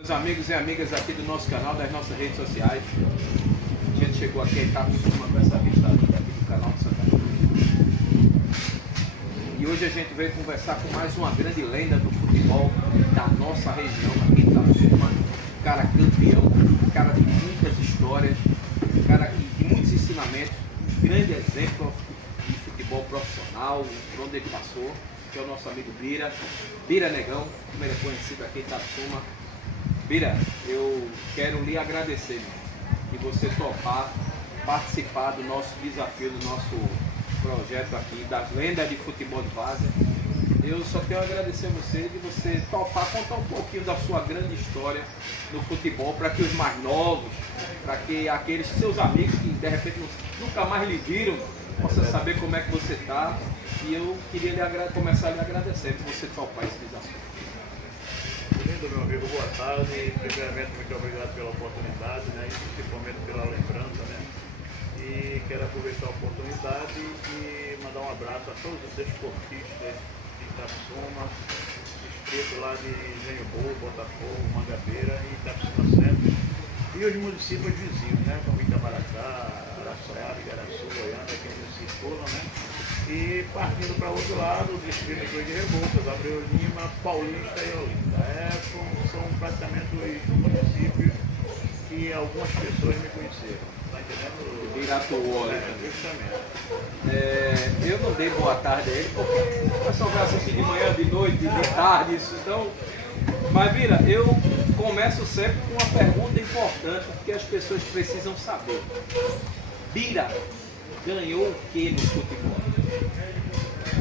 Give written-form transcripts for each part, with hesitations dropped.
Meus amigos e amigas aqui do nosso canal, das nossas redes sociais, a gente chegou aqui em Itapsuma com essa vista linda aqui do canal de Santa Cruz. E hoje a gente veio conversar com mais uma grande lenda do futebol da nossa região, aqui em Itapsuma. Cara campeão, cara de muitas histórias, cara de muitos ensinamentos, grande exemplo de futebol profissional, por onde ele passou, que é o nosso amigo Bira. Bira Negão, como ele é conhecido aqui em Itapsuma. Bira, eu quero lhe agradecer de você topar participar do nosso desafio, do nosso projeto aqui, das lendas de futebol de várzea. Eu só tenho a agradecer a você de você topar contar um pouquinho da sua grande história no futebol, para que os mais novos, para que aqueles seus amigos que de repente nunca mais lhe viram, possam saber como é que você está. E eu queria começar a lhe agradecer por você topar esse desafio. Lindo, meu amigo, boa tarde. Primeiramente, muito obrigado pela oportunidade, né? E principalmente pela lembrança, né? E quero aproveitar a oportunidade e mandar um abraço a todos os desportistas de Itapsuma, distrito lá de Engenho Boa, Botafogo, Mangabeira e Itapsuma Centro. E os municípios vizinhos, né? Como Itamaracá, Araçoiaba, Igaraçu, Goiânia, que eles circulam, né? E partindo para outro lado, o distrito de Rebouças, Abreu Lima, Paulista e Olinda. São praticamente os municípios que algumas pessoas me conheceram. Está entendendo? Iratuó, justamente. Eu não dei boa tarde a ele, porque o pessoal vai assistir de manhã, de noite, de tarde, isso. Então, mas Bira, eu começo sempre com uma pergunta importante que as pessoas precisam saber. Bira ganhou o que no futebol?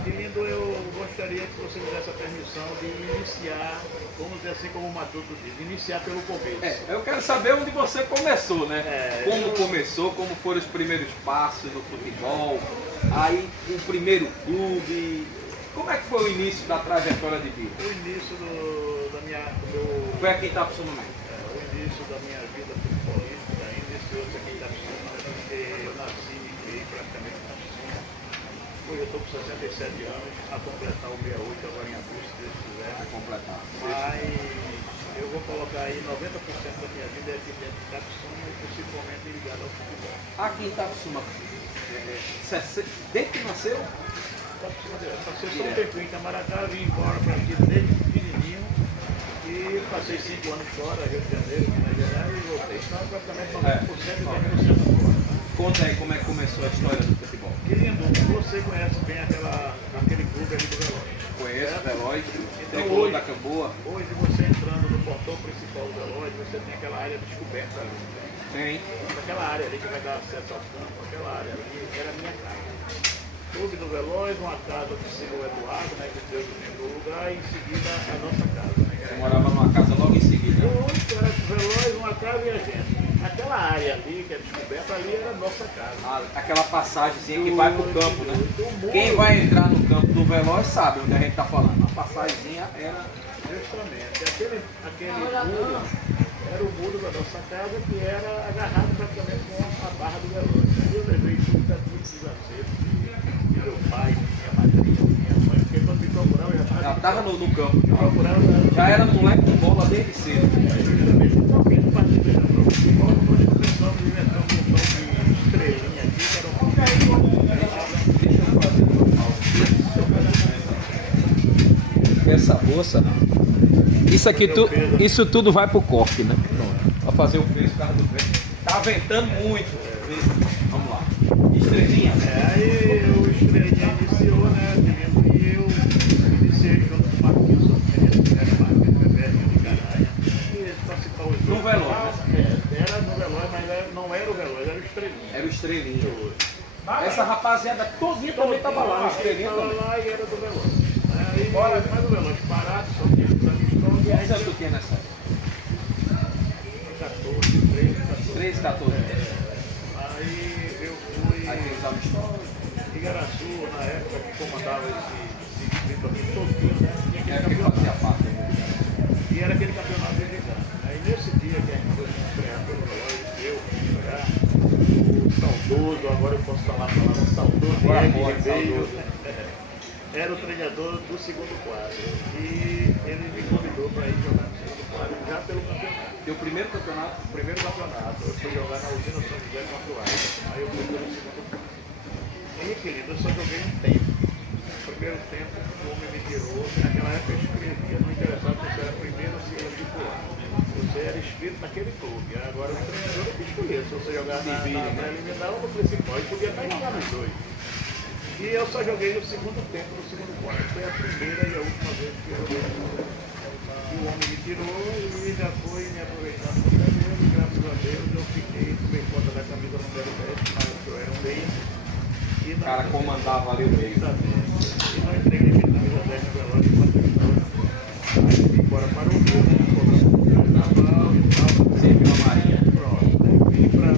Lindo, eu gostaria que você me desse a permissão de iniciar, vamos dizer assim como o Matuto diz, iniciar pelo começo. Eu quero saber onde você começou, né? Como começou, como foram os primeiros passos no futebol, aí o primeiro clube. Como é que foi o início da trajetória de Bira? O início do meu... Foi aqui em Itapsuma mesmo? O início da minha vida futebolística iniciou-se aqui em Itapsuma, porque eu nasci e criei praticamente em Itapsuma. Eu estou com 67 anos, a completar o 68 agora em agosto, se Deus quiser. A completar. Mas eu vou colocar aí 90% da minha vida é aqui dentro de Itapsuma e principalmente ligado ao futebol. Aqui em Itapsuma, desde que nasceu? Passei só um tempinho em Itamaracá, vim embora para aqui desde pequenininho e passei 5 anos fora, Rio de Janeiro, Minas Gerais e voltei. Então praticamente 90% da minha vida fora. Conta aí como é que começou a história do futebol. Querido, você conhece bem aquele clube ali do Veloz? Conheço o Veloz, então, hoje, da Camboa. Hoje você entrando no portão principal do Veloz, você tem aquela área descoberta ali. Tem. Aquela área ali que vai dar acesso ao campo, aquela área ali era a minha casa. Clube do Veloz, uma casa do senhor Eduardo, né, que Deus me deu lugar, e em seguida a nossa casa. Né, Você morava numa casa logo em seguida? O único era o Veloz, uma casa e a gente. Aquela área ali, que é descoberta, ali era a nossa casa. Aquela passagemzinha que vai pro campo, né? Quem vai entrar no campo do Veloz sabe onde a gente tá falando. A passagemzinha era... Justamente. Aquele muro era o muro da nossa casa, que era agarrado praticamente com a barra do Veloz. Aí eu levei muitos desacertos de meu pai, de minha madrinha, de minha mãe, porque quando me procurava já tava no campo. Me procurava, já era moleque de bola desde cedo. Justamente. Então, quem não participa do futebol, nós começamos a inventar um montão de estrelinha aqui, que era um essa bolsa, isso tudo vai pro corte, né? Pronto. Pra fazer o peso, carro do vento. Tá ventando muito. Vamos lá. Estrelinha? Aí o estrelinha iniciou, né? E eu iniciei junto com o Marquinhos, que era o Marquinhos, velhinho de Caranha. E participar os no Veloz, né? Era no Veloz, mas não era o Veloz, era o Estrelinha. Era o Estrelinha. Essa rapaziada todinha também tava lá, o Estrelinha também. Tava lá e era do Veloz. Aí, mas o Veloz parado, só tinha quantos anos tu tinha nessa época? 13, 14. Aí eu fui... Aí tem o história. Igaraçu, na época que comandava esse distrito aqui todinho, né? Tinha aquele que fazia parte. E era aquele campeonato de gigante. Aí nesse dia que a gente foi estrear pelo Veloz, eu fui jogar, o saudoso, agora eu posso falar a palavra saudoso, Ribeiro, era o treinador do segundo quadro. E ele me convidou para ir jogar no segundo quadro, já pelo campeonato. Teu primeiro campeonato? O primeiro campeonato, eu fui jogar na usina São José de Matuai. Aí eu fui pelo segundo tempo. Henrique Lindo, eu só joguei um tempo. No primeiro tempo, o homem me tirou. Naquela época eu escrevia, não interessava se você era primeiro ou se era titular. Você era inscrito naquele clube. Agora o treinador é que escolher. Se você jogar na preliminar ou no principal, ele podia até jogar nos dois. E eu só joguei no segundo tempo, no segundo quarto. Foi a primeira e a última vez que eu joguei. E o homem me tirou e já foi me aproveitando do cabelo. E graças a Deus eu fiquei, tomei conta da camisa número 10, mas eu era um meia. O cara comandava ali o meio. E não entreguei minha camisa 10 no relógio enquanto eu estava. Aí fui embora para o Rio, né? Carnaval e tal. Serviu a Marinha. Pronto. Vim para.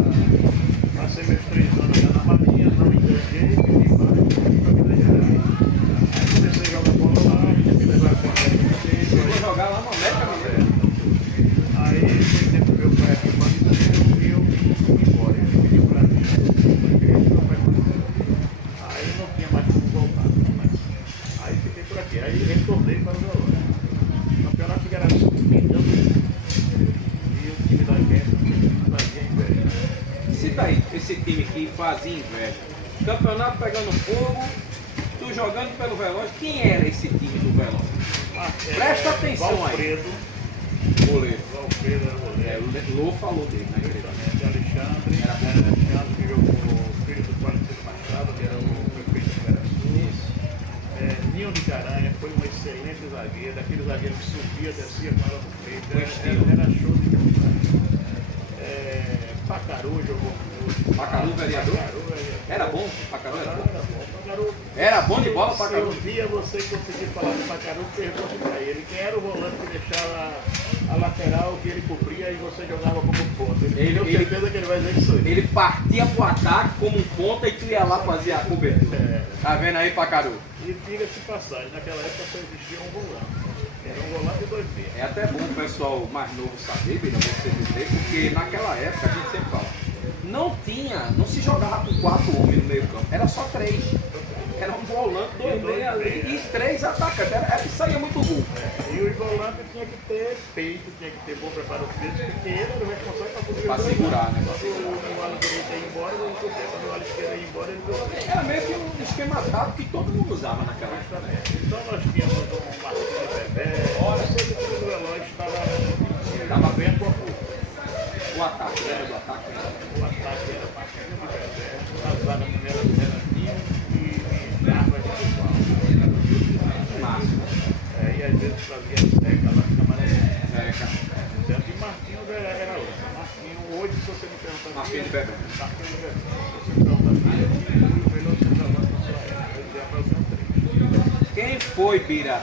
Passei meus 3 anos já na Marinha, não enganguei, fiquei embaixo, fui para Minas Gerais. Aí comecei a jogar bola lá, me levaram para a Vou jogar lá no América Mineiro. Aí foi tempo que meu pai aqui para Mineiro e eu vim embora. Ele pediu para mim, aí não tinha mais como voltar. Mas aí fiquei por aqui. Aí retornei para o Violão. O campeonato que era sub-20 e o time da gente fazia inveja. Cita aí esse time que fazia inveja. Campeonato pegando fogo, tu jogando pelo Veloz. Quem era esse time do Veloz? Presta atenção Valfredo, Goleiro. Valfredo era goleiro. O Lô falou dele, né? Justamente, Alexandre que jogou o filho do Quarto Machado, que era o prefeito de Veracruz. Ninho de Caranha foi um excelente zagueiro, aquele zagueiro que subia, descia com ela no peito, era show de bola. Pacaru jogou conosco. Pacaru, vereador? Era bom? Pacaru era bom? Pacaru. Era bom de bola, Pacaru? Se um dia você conseguir falar com o Pacaru, pergunte para ele quem era o volante que deixava a lateral que ele cobria e você jogava como ponta. Ele tem certeza que ele vai dizer que sou eu. Ele partia pro ataque como um ponta e tu ia lá fazer a cobertura. Tá vendo aí, Pacaru? E diga-se passagem, naquela época só existia um volante. Era um volante e 2 meias. É até bom o pessoal mais novo saber, Bira, você dizer, porque naquela época a gente sempre fala, não se jogava com 4 homens no meio campo, era só 3. Era um volante, 2 meias ali e 3 atacantes, isso aí é muito bom. E o volante tinha que ter peito, tinha que ter bom preparo físico, porque ele era o responsável para cobrir Pra segurar, né? Quando o ala direito ia embora, ele cobria. Quando o ala esquerdo ia embora, ele cobria. Era meio que um esquema tático que todo mundo usava naquela época. Então nós tínhamos um Marquinhos de Bebé, eu sei que o relógio estava bem com a força. O ataque, lembra do ataque? O ataque era Marquinhos de Bebé, a zaga primeira era Ninho e Garba de Pessoal. Máximo. E às vezes fazia Zeca lá no Camarão. Certo? E Marquinhos era outro. Marquinhos, hoje, se você me perguntar. Marquinhos de Bebé. Marquinhos de Bebé. Se você me perguntar, ele foi o melhor centroavante da sua época. Eu dizia para o 3. Quem foi, Bira,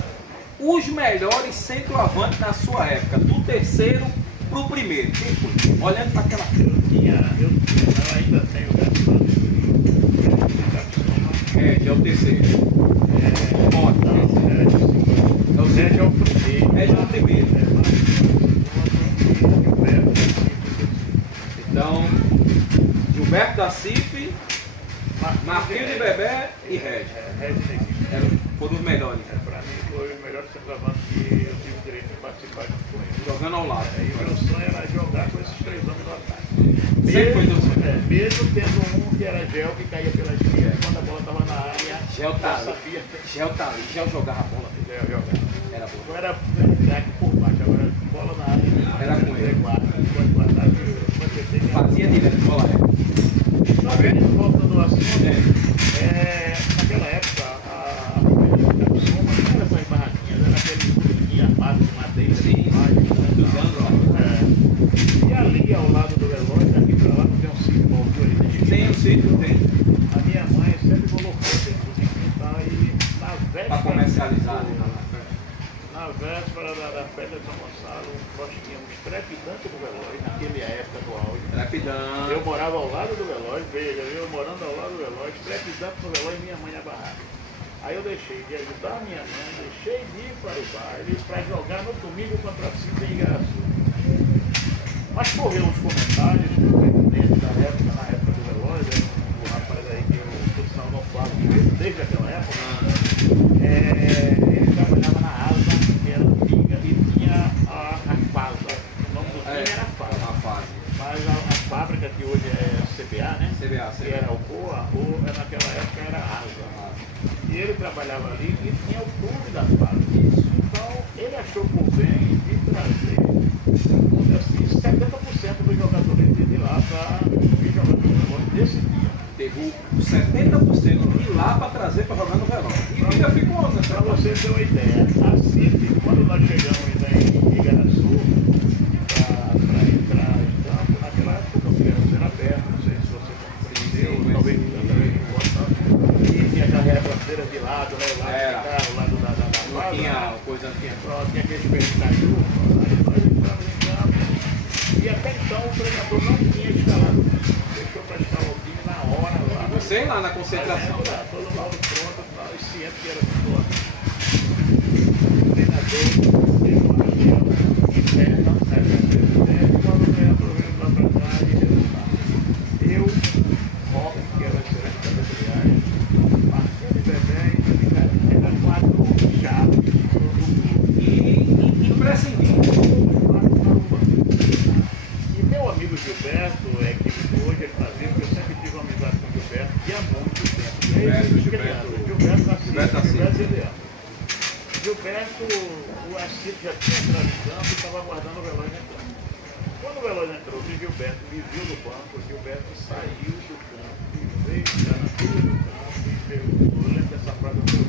os melhores centroavantes na sua época, do terceiro pro primeiro? Quem foi? Olhando para aquela Eu ainda tenho o que é o terceiro. O Sérgio é o primeiro. É o primeiro. Então, Gilberto da Cif, Marquinhos de Bebé e Regis. Foram os melhores. Para mim foi o melhor centroavante que eu tive o direito de participar junto com ele. Jogando ao lado. E o meu sonho era jogar com esses 3 homens no ataque. Sempre foi do sonho. Mesmo tendo um que era Gel, que caía pela esquerda, quando a bola estava na área, Gel tá ali. sabia. Gel tá ali. Gel jogava a bola. Gel jogava. Era bom. Não era craque por baixo, agora bola na área. Era com ele. Pode guardar, pode ter. Fazia direto bola reta. Tá vendo? Voltando ao assunto, naquela época, a Soma não era essas barraquinhas, era aquele que armado de madeira. Sim, dos anos lá. E ali, ao lado do relógio, daqui pra lá, não tem um sítio baldio ali. Tem o sítio, tem. A minha mãe sempre colocou dentro do quintal e na véspera. Para comercializar ali Na véspera da festa de São Gonçalo, nós tínhamos trepidante do relógio, naquela época do áudio. Trepidante. Eu morava ao lado do relógio, veja, eu morando ao lado do relógio, trepidante no relógio e minha mãe na barraca. Aí eu deixei de ajudar a minha mãe, deixei de ir para o baile para jogar no domingo contra a Cida em Igaraçu. Mas correu uns comentários do presidente da época, na época do relógio, o rapaz aí que o pessoal não fala desde aquela época, ele trabalhava na ASA, que era antiga, e tinha a FASA. O nome do time era tinha aquele período da chuva, aí nós entramos em campo, e até então o treinador não tinha escalado, deixou para escalar o time na hora lá. Você lá na concentração. Lá, todo mundo pronto, tal, e ciente que era vitória. O treinador teve uma reunião interna, quando o treinador veio lá para trás e resultado. Eu, Rob, que era excelente categoriais, Marquinhos de Bebé e Ricardo, era 4 chaves E imprescindível. E meu amigo Gilberto, que hoje ele fazia, porque eu sempre tive uma amizade com o Gilberto, e há muito tempo. Gilberto Eliano. Gilberto, o Assis já tinha entrado em campo e estava aguardando o Veloz entrar. Quando o Veloz entrou, o Gilberto me viu no banco, o Gilberto saiu do campo e veio já na fila do campo e perguntou, eu lembro dessa frase do meu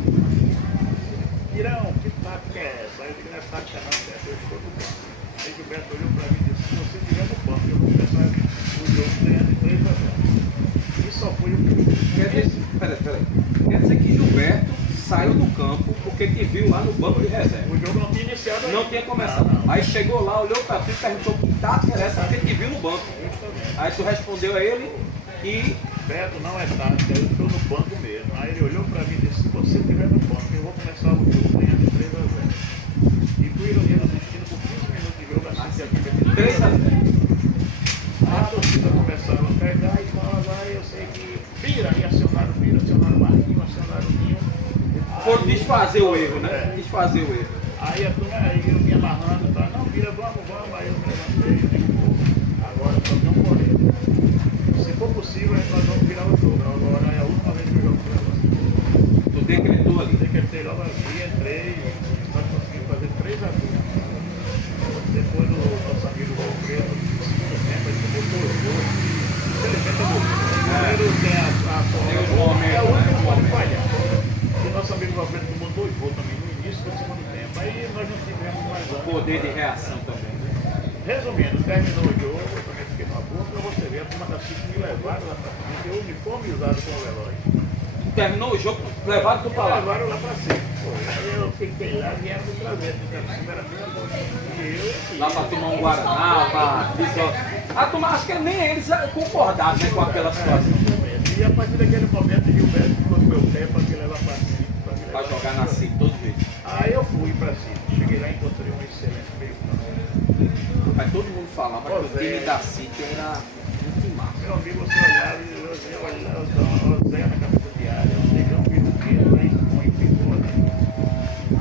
Irão, que tática é essa? Aí eu digo, não é tática não, eu estou no banco. Aí Gilberto olhou para mim e disse, se você estiver no banco, eu vou começar o jogo ganhando de 3-0. E só foi o que Peraí. Quer dizer que Gilberto saiu do campo porque te viu lá no banco de reserva. o jogo não tinha iniciado ainda. Não tinha começado. Não. Aí chegou lá, olhou pra tu e perguntou que tática era essa porque te viu no banco. Justamente. Aí tu respondeu a ele que Beto, não é tática, eu estou no banco mesmo. Aí ele olhou para mim e disse, se você estiver no banco, eu vou começar o jogo ganhando 3-0. E por ironia do destino, por 15 minutos de jogo, assim, aqui 3-0. a torcida começaram a pegar e falaram, eu sei que Bira, e acionaram o Bira, acionaram o Marquinhos, acionaram o Ninho. Por desfazer o erro, né? Desfazer o erro. Aí a turma, aí eu me amarrando e falava, não, Bira, vamos, aí eu me levantei e digo, pô, agora só não correr. Se for possível, nós vamos virar o jogo. Agora é a última vez que eu jogo com ela. Tu decretou ali. Decretei logo aqui, entrei, nós conseguimos fazer 3-2. Depois do nosso amigo Valfredo, no segundo tempo, ele botou o jogo. Infelizmente, primeiro tem a momento, é o único que pode né? falhar. E o nosso amigo Valfredo tomou 2 gols também no início do segundo tempo. Aí nós não tivemos mais O poder de reação também. Resumindo, terminou o jogo, eu também fiquei numa boa, pra você ver, a turma da CIC me levaram lá pra frente, o uniforme usado com o Veloz. Terminou o jogo, levaram tu pra lá. Levaram lá pra cima. Aí eu fiquei lá, vieram me trazer, porque a cima era muito bom. E eu Lá pra tomar um Guaraná, pra... A turma, acho que nem eles concordaram, né, com aquela situação. E a partir daquele momento, Gilberto ficou no meu pé pra me levar pra cima. Pra jogar na CIP todo dia. Aí eu fui pra cima, cheguei lá e encontrei um excelente meio campo. Mas todo mundo falava que o time da CIP era um timaço. Meu amigo, você olhava e eu olhava o Zé na cabeça de área, o negão vindo dentro, aí põe e pegou, né?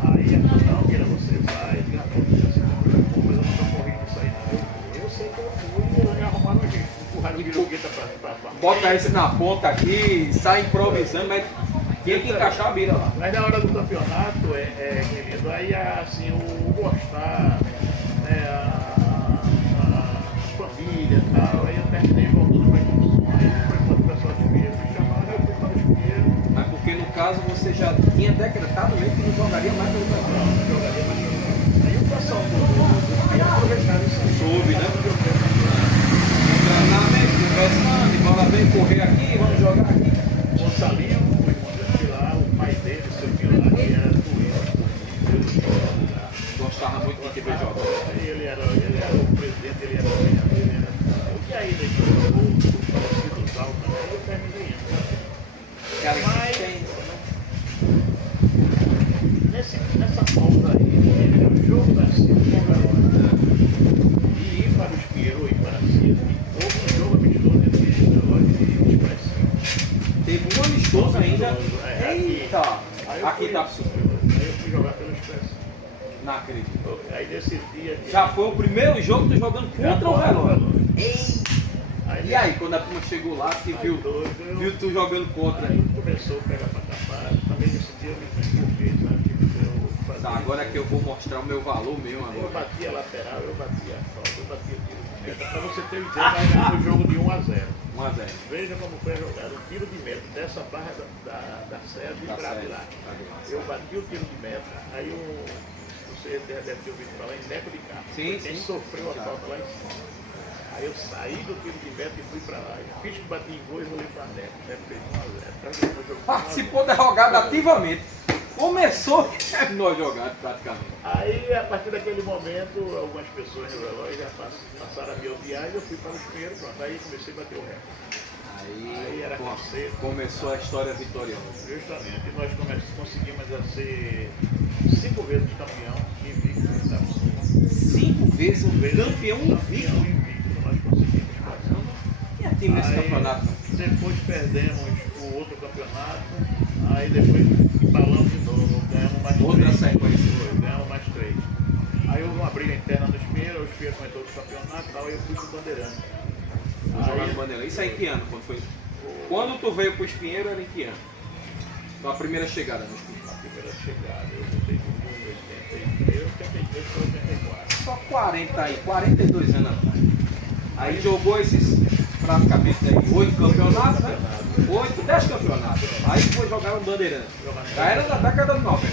Aí ele falou, não, Guilherme, você vai, garoto, você não foi bom, mas eu não tô correndo isso aí, não. Eu sei que eu fui e eu ia arrumar no jeito, empurrar o birugueta pra Bota esse na ponta aqui, sai improvisando, mas tinha que encaixar a bira lá. Mas na hora do campeonato, querido, aí assim, o gostar, né, a família e tal, aí eu terminei voltando para a construção, aí foi quando o pessoal de Espinheiro me chamaram, eu fui para o Espinheiro. Mas porque no caso você já tinha decretado mesmo que não jogaria mais pelo Brasil. Não jogaria mais pelo Brasil. Aí o pessoal do aí aproveitaram isso aí. Soube, né? Treinamento, conversando, e bola vem correr aqui, vamos jogar aqui. O Salinho, o irmão dele lá, o pai dele, seu filho lá, que era doente. Gostava muito de te ver jogar. Aí ele era o presidente, ele era o treinador, e aí deixou o Cidusal também, eu terminei indo. Cara, Mas tem... nessa pausa aí, o jogo da Cida com o Veloz. E ir para o Espinheiro e para a Cida, houve um jogo amistoso entre Veloz e Expressivo. Teve um amistoso ainda. Eita! Aí eu Aqui fui- tá absurdo. Aí eu fui jogar pelo Expressivo. Não acredito. Aí nesse dia... Já foi o primeiro jogo tu jogando contra o Veloz. Ei! Aí, E aí, quando a turma chegou lá, que viu tu jogando contra. Aí começou a pegar para tapar, também nesse dia eu me envolvi, sabe? Eu fazia- Tá, agora é que eu vou mostrar o meu valor mesmo Eu agora. batia a lateral, eu batia a falta, eu batia o tiro de meta. Para você ter ideia, vai ganhar o jogo de 1-0. 1-0. Veja como foi jogado. O tiro de meta dessa barra da sede Tá para certo. lá. Tá de lá. Eu bati o tiro de meta, aí você deve ter ouvido falar em Neco de Carro. Sim, Quem sim. sofreu a Já. falta lá em cima. Aí eu saí do tiro de meta e fui para lá. Eu fiz que bati em gol e rolei para Neco. Neco fez 1-0. Participou da jogada ativamente. começou e terminou a jogada praticamente. Aí, a partir daquele momento, algumas pessoas no relógio já passaram a me odiar e eu fui para o Espinheiro, pronto. Aí comecei a bater o recorde. Aí era começou a história vitoriosa. Justamente. E nós conseguimos a ser 5 vezes campeão invicto. 5 vezes campeão invicto? Nós conseguimos passar. E a time nesse campeonato? Depois perdemos o outro campeonato, aí depois embalamos de novo, ganhamos mais 3. Outra sequência. Ganhamos mais 3. Aí houve uma briga interna no Espinheiro, o Espinheiro comentou do campeonato e tal, e eu fui pro Bandeirante. Isso aí em que ano? Quando tu veio pro Espinheiro, era em que ano? A primeira chegada no Espinheiro? A primeira chegada, eu voltei em 83 para 84. Só 42 anos atrás. Aí jogou esses praticamente 8 campeonatos, né? 10 campeonatos. Aí foi jogar no Bandeirante. Já era da década de 90.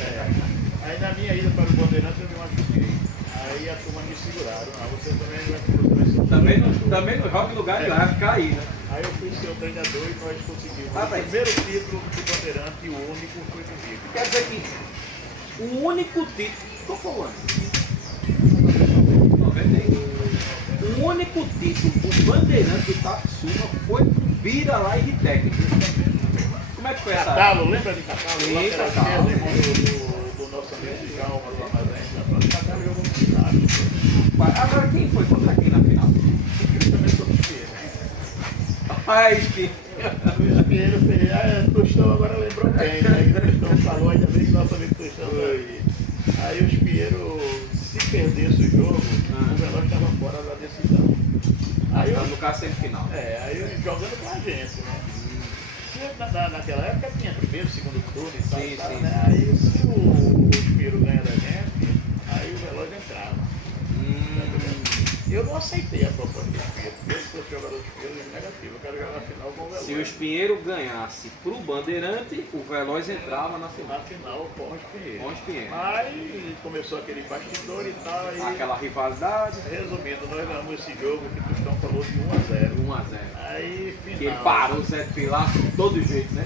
Aí na minha ida para o Bandeirante eu me machuquei. Aí a turma me seguraram. Você também não joga em lugar de lá, vai ficar aí, né? Aí eu fui ser o treinador e nós conseguimos. O primeiro título do Bandeirante e o único foi comigo. Quer dizer que o único título. Qual foi o ano? 91. O único título do Bandeirante do Tapsuma foi pro Bira lá e de técnico. Como é que foi essa? Catalo, lembra de Catalo? Sim, Catalo. Do nosso amigo Djalma, do Armazém. Catalo jogou no cidade. Agora quem foi contra quem na final? Eu também sou do Espinheiro. O Espinheiro, Tostão agora lembrou bem, né? O Tostão falou, ainda bem que nosso amigo Tostão tá aí. Aí o Espinheiro, se perdesse o jogo, o Veloz estava fora da decisão. Aí no caso semifinal. Aí jogando com a gente, né? Naquela época tinha primeiro, segundo turno e tal, sim. Né? Aí se o Espinheiro ganha da gente, aí o Veloz entrava. Eu não aceitei a proposta do Espinheiro, mesmo que fosse jogador do Espinheiro, é negativo, eu quero jogar a final com o Veloz. Se o Espinheiro ganhasse pro Bandeirante, o Veloz entrava na final. Na final com o Espinheiro. Aí começou aquele bastidor e tal. Aí, aquela rivalidade. Resumindo, nós ganhamos esse jogo que o Tostão falou de 1-0. 1-0. Aí, final. Ele parou o Zé Pilar de todo jeito, né?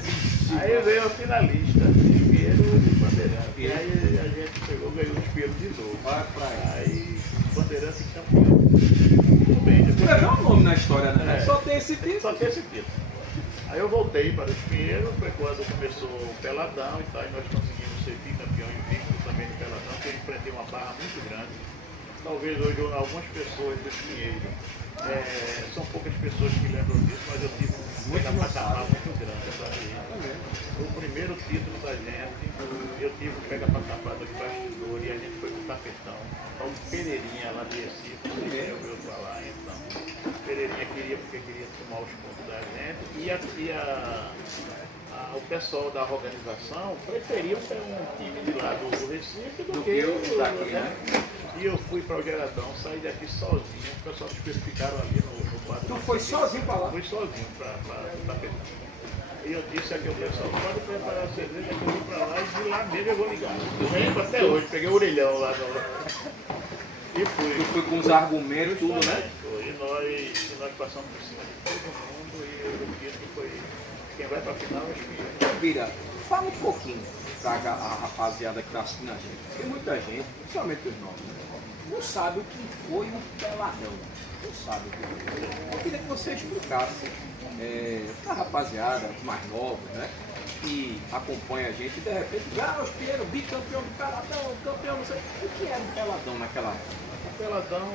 Aí veio o finalista, Espinheiro e Bandeirante. E aí a gente pegou, ganhou o Espinheiro de novo. Vai pra aí. Aí Bandeirante campeão. Tudo bem. Depois é um nome na história, né? Só tem esse título. Aí eu voltei para o Espinheiro, foi quando começou o Peladão e tal, e nós conseguimos ser bicampeão invicto também no Peladão, que eu enfrentei uma barra muito grande. Talvez hoje algumas pessoas do Espinheiro, são poucas pessoas que lembram disso, mas eu tive um pega-patamar muito grande, sabe? O primeiro título da gente, eu tive um pega-patamar do bastidor e a gente foi pro tapetão. Então o Pereirinha lá de Recife, você já ouviu falar, então. O Pereirinha queria tomar os pontos da gente e o pessoal da organização preferia ter um time de lá do Recife do que o daqui, né? E eu fui para o Geradão, saí daqui sozinho, o pessoal especificaram ali no quadro. Tu foi sozinho para lá? Fui sozinho para tapetão. E eu disse aqui ao pessoal, pode preparar a cerveja que eu vim para lá e de lá mesmo eu vou ligar. Eu lembro até hoje, peguei o orelhão lá e fui. Tu foi com os argumentos e tudo, né? E nós passamos por cima de todo mundo e o título foi quem vai para a final é o Espinheiro. Vira, fala um pouquinho para a rapaziada que está assistindo a gente. Tem muita gente, principalmente os novos, não sabe o que foi o Peladão. Não sabe o que foi. Eu queria que você explicasse para a rapaziada, os mais novos, né? Que acompanha a gente e de repente, o Espinheiro, bicampeão do Peladão, campeão, não sei. O que era o Peladão naquela época? O Peladão,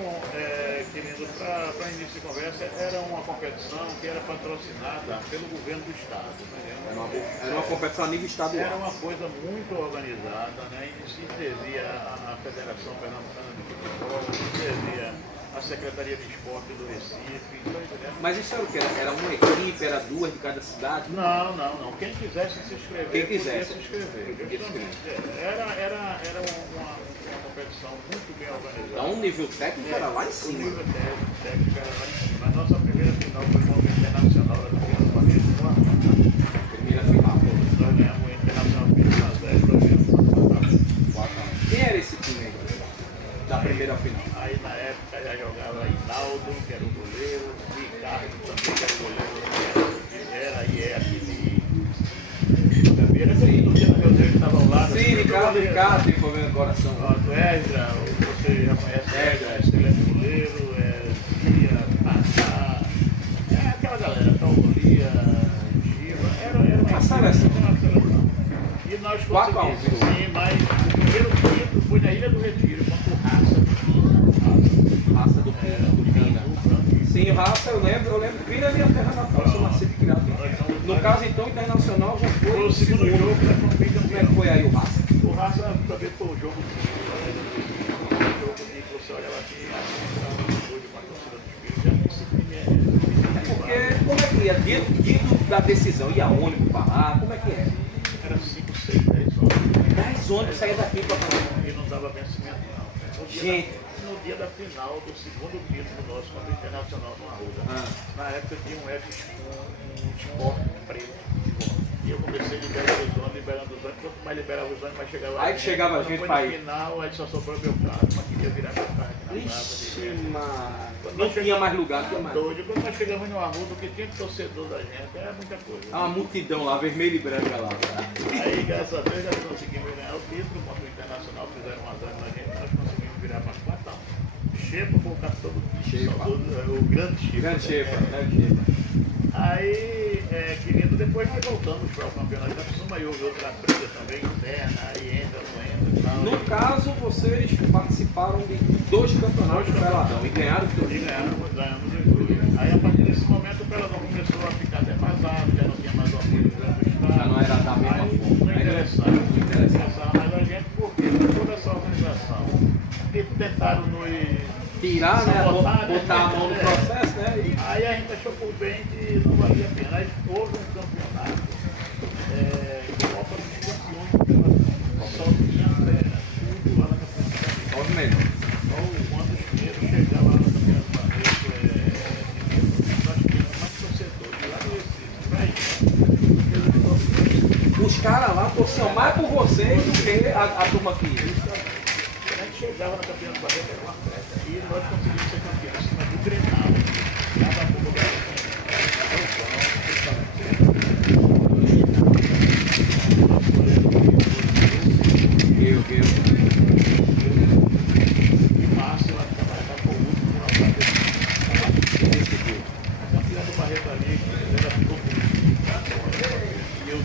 querido, para início de conversa, era uma competição que era patrocinada pelo governo do estado. Né? Era uma competição a nível estadual. Era uma coisa muito organizada, né? E se intervia a Federação Pernambucana de Futebol, se intervia a Secretaria de Esporte do Recife. Mas isso era o que? Era uma equipe, era duas de cada cidade? Não. Quem quisesse se inscrever, Quem quisesse se inscrever. Era uma competição muito bem organizada. Então o nível técnico era lá em cima. O nível técnico era lá em cima. A nossa primeira final foi com o Internacional da Primeira Família. Primeira final. Nós ganhamos o Internacional 4-0. Quem era esse time aí? Da primeira final? Aí na época já jogava Hinaldo, que era o goleiro, Ricardo também, que era o goleiro, era e é aquele. Também dia, né? Todo dia no meu Deus que estavam lá. Sim, Ricardo tem problema no coração. O Edra, você já conhece Edra, excelente goleiro, Tia, Tatá, aquela galera, Taulia, Giva, era uma seleção. E nós conseguimos, sim, mas o primeiro título foi na Ilha do Retiro, contra o Raça do Pina. Sim, Raça, eu lembro, Pina é minha terra natal, eu sou nascido e criado. No caso, então, Internacional já foi o segundo jogo, como é que foi aí o Raça? O Raça também foi o jogo que você olhava aqui, porque, como é que ia? Dentro da decisão, ia ônibus para lá, como é que é? Era 5, 6, 10 ônibus. 10 ônibus saíam daqui para cá. E não dava vencimento, não. No dia da final do segundo título nosso contra o Internacional no Arruda, na época tinha um Sport preto. E eu comecei liberando os ônibus, quanto mais liberava os ônibus, mais chegava aí que chegava a gente para ir. No final, aí só sobrou meu carro, mas queria virar meu carro aqui na não tinha mais lugar, não tinha mais. Doido, quando nós chegamos no Arruda, o que tinha de torcedor da gente, era muita coisa. Uma multidão lá, vermelho e branca lá. Aí, graças a Deus, já conseguimos ganhar o título, contra o Internacional, fizeram uma dano na gente, nós conseguimos virar para 4 a 1. Shepa foi o capitão do time, o grande Shepa. Aí, querido, depois nós voltamos para o campeonato da Suma e houve outra briga também interna, aí entra, não entra e tal. No caso, vocês participaram de 2 campeonatos do Peladão e ganharam os 2. E ganhamos os 2. Aí, a partir desse momento, o Peladão começou a ficar defasado, já não tinha mais o apoio do Estado. Já não era da mesma forma. Não interessava mais a gente, porque toda essa organização, que tentaram nos tirar, né? Botar a mão no processo, né? Aí a gente achou por bem que não valia a pena. Aí houve um campeonato, Copa dos Campeões, só tinha tudo lá na campeonato. Os melhores. Então, quando os primeiros chegaram lá na campeonato, nós tínhamos mais torcedores lá no Recife. Os caras lá torciam mais por vocês do que a turma aqui. A gente chegava na campeonato do Barreto, era uma festa. E nós conseguimos ser campeões em cima do Grenal. Cada pouco e Márcio, ela trabalhava com o último na a campeã do Barreto ali, ela ficou comigo.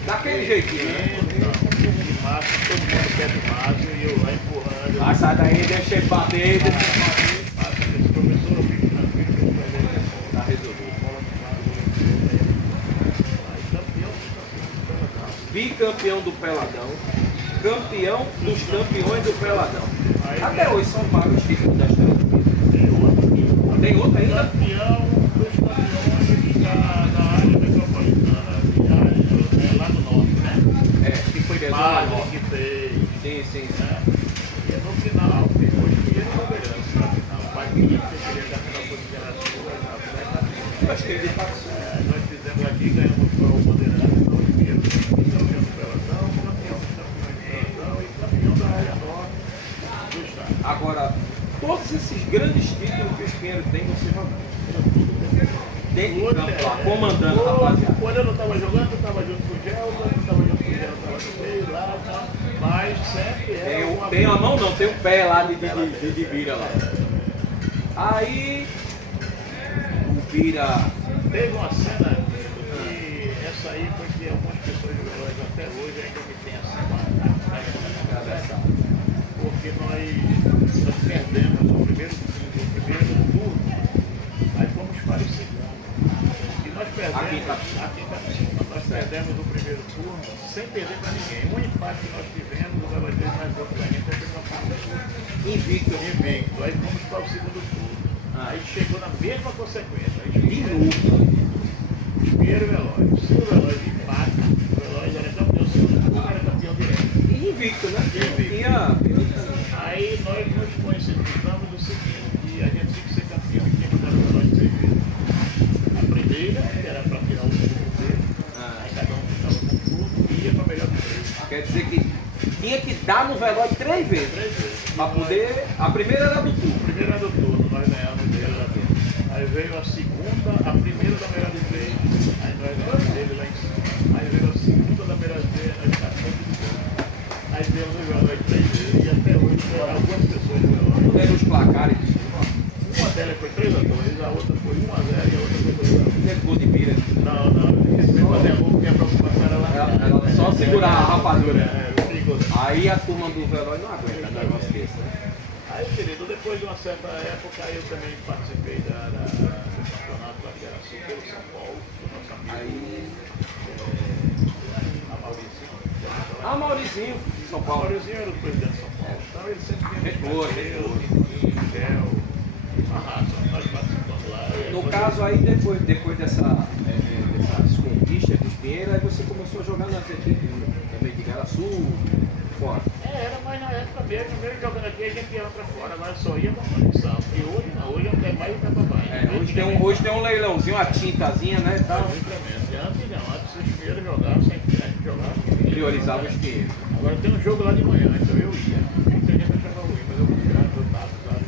Daquele jeitinho, né? E Márcio, todo mundo quer do Márcio, e eu lá empurrando. Ah, sai daí, deixa ele bater, Esse professor, eu fico tranquilo, tá resolvido. Bicampeão do Peladão, campeão dos campeões do Peladão. Até hoje são vários títulos da história do Pino. Tem outro ainda? Campeão dos campeões da área metropolitana, lá no norte, né? Que foi Mário que fez. Sim. Né? E no final, depois que ele foi ganhando na final, o pai queria dar final por geração, Acho que ele passou. nós fizemos aqui, ganhamos o Bandeirante, nós viemos campeão do Peladão, campeão dos campeões do Peladão e campeão da área norte do estado. Agora, todos esses grandes títulos que os Pinheiros têm, você já dentro de campo lá, comandando a rapaziada. Quando eu não estava jogando, eu estava junto com o Gelson, eu estava junto com o Gelson, estava no meio lá, tá? Mas sempre era Tem a mão não, tem o pé lá de Bira lá. Aí o Bira. Teve uma cena que essa aí foi que algumas pessoas de Veloz até hoje ainda me tem assim uma porque nós perdemos o primeiro turno, aí fomos para o segundo. E nós perdemos, nós perdemos o primeiro turno sem perder para ninguém. Um empate que nós tivemos, o Veloz fez mais outro para a gente, foi campeão invicto. Aí fomos para o segundo turno. Aí chegou na mesma consequência. De novo. Pinheiro e Veloz. Se o Veloz empata, o Veloz era campeão, se o Veloz era campeão direto. Invicto, né? Aí nós nos conscientizamos do seguinte, que a gente tinha que ser campeão e tinha que dar o Veloz 3 vezes. A primeira, que era para tirar o turno dele, aí cada um ficava com o turno e ia para melhor de 3. Quer dizer que tinha que dar no Veloz 3 vezes. 3 vezes. Para poder. A primeira era do turno. A primeira era do turno, nós ganhamos dele lá dentro. Aí veio a segunda, a primeira da melhor de 3, aí nós ganhamos dele lá em cima. Aí veio a segunda da melhor de 3, nós 3-2, a outra foi 1-0 e a outra foi 2-1. Teve gol de Bira. Não, ele foi fazer gol porque a preocupação era lá. Ela só segurar a rapadura. Perigoso. Aí a turma do velório não aguenta um negócio desse, né? Aí, querido, depois de uma certa época, eu também participei do campeonato da Federação pelo São Paulo, do nosso amigo Aí. a Mauricinho. Ah, Maurizinho, de São O Paulo. Maurizinho era o presidente de São Paulo. Então ele sempre vinha Gente boa, gente boa. Miguel, a raça, nós participando lá. No caso aí, depois dessas conquistas de Pinheiro, aí você começou a jogar nas equipes também de Garaçu, fora. Era mais na época mesmo jogando aqui, a gente ia pra fora, agora só ia pra conexão. E hoje não, hoje é mais o papai. Hoje tem um leilãozinho, uma tintazinha, né? Tal. Antes não, antes os primeiros jogavam, sempre a gente jogava. Priorizava os Pinheiros. Agora tem um jogo lá de manhã, então eu ia. Muita gente achava ruim, mas eu confiava, eu tava, sabe?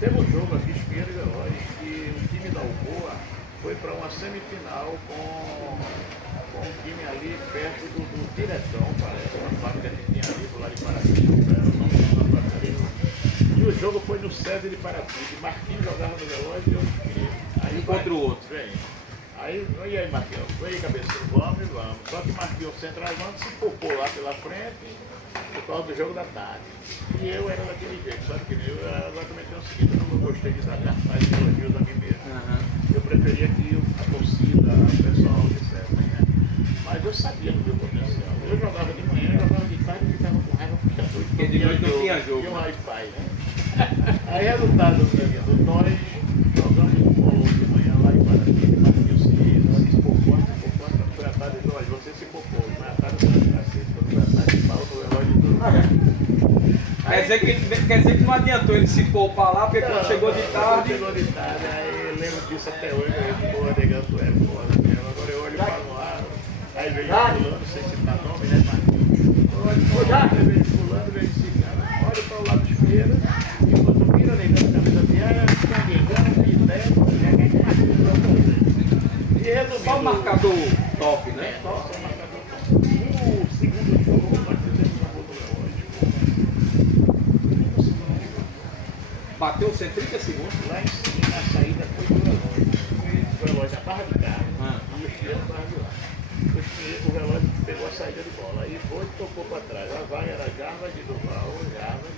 Teve um jogo aqui, Espinheiro e Veloz, que o time da Alcoa foi para uma semifinal com um time ali perto do Diretão, parece, uma fábrica que tinha ali do lado de Paraty, e o jogo foi no SESI de Paraty. Marquinhos jogava no Veloz e eu Espinheiro. Um contra o outro. Vem. Aí, e aí, Marquinhos? E aí, cabeçudo, vamos e vamos. Só que Marquinhos, centroavante, se popou lá pela frente por causa do jogo da tarde. E eu era daquele jeito, sabe que eu agora também tenho o seguinte, eu não gostei de dar mais elogios a mim mesmo. Eu preferia que a torcida, o pessoal dissesse, né? Mas eu sabia do meu potencial. Eu jogava de manhã, eu jogava de tarde e ficava com raiva porque a noite Porque de noite não tinha jogo. Tinha um Wi-Fi, né? Aí, resultado, nós jogamos de manhã lá em Paraty, Marquinhos se popou, foi a tarde de nós, você se popou, foi a tarde de nós, foi a tarde de pau no relógio do Quer dizer que não adiantou ele se poupar lá, porque quando chegou de tarde. Chegou de tarde, aí eu lembro disso até hoje, pô, negão, tu é foda mesmo. Agora eu olho para o lado, aí veio fulano, sem citar nome, né, Marquinhos? Aí veio fulano, veio esse cara, olha para o lado esquerdo, enquanto mira, negando a camisa de área, fica negando, e leva, e a gente Marquinhos vai fazer. E resumindo. Só o marcador top, né? Só o marcador top. O segundo jogo, nós fizemos uma gol do relógio. Bateu 130 segundos. Lá em cima, a saída foi do relógio. O relógio na barra de cá e o Espinheiro na barra de lá. O relógio pegou a saída de bola. Aí foi e tocou para trás. A vaga era Jarva de Duval, Jarva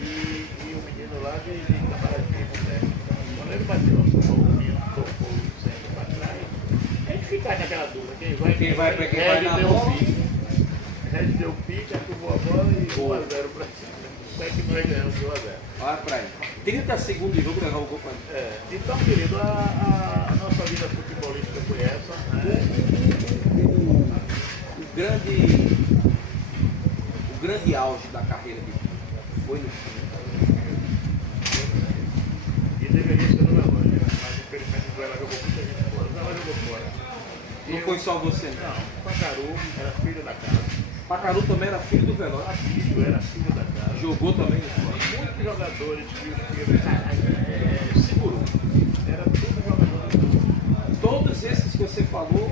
e o menino lá de Camaraty, né? Quando ele bateu, o menino tocou o centro para trás. A gente fica naquela dúvida. Quem vai na bola. Red deu pique, acumulou a bola e 1-0 para cima. Como é que nós ganhamos 1-0? Olha pra ele. 30 segundos de jogo, levar o gol pra ele. Então, querido, a nossa vida futebolística foi essa. Né? O grande auge da carreira de foi no Chile. E deveria ser no Veloz, mas infelizmente o Veloz jogou muita gente fora. O Veloz jogou fora. Não foi só você, não? Não, Pacaru era filho da casa. Pacaru também era filho do Veloz. Era filho da casa. Jogou também no Chile. Muitos jogadores que segurou. Era tudo jogador do Veloz. Todos esses que você falou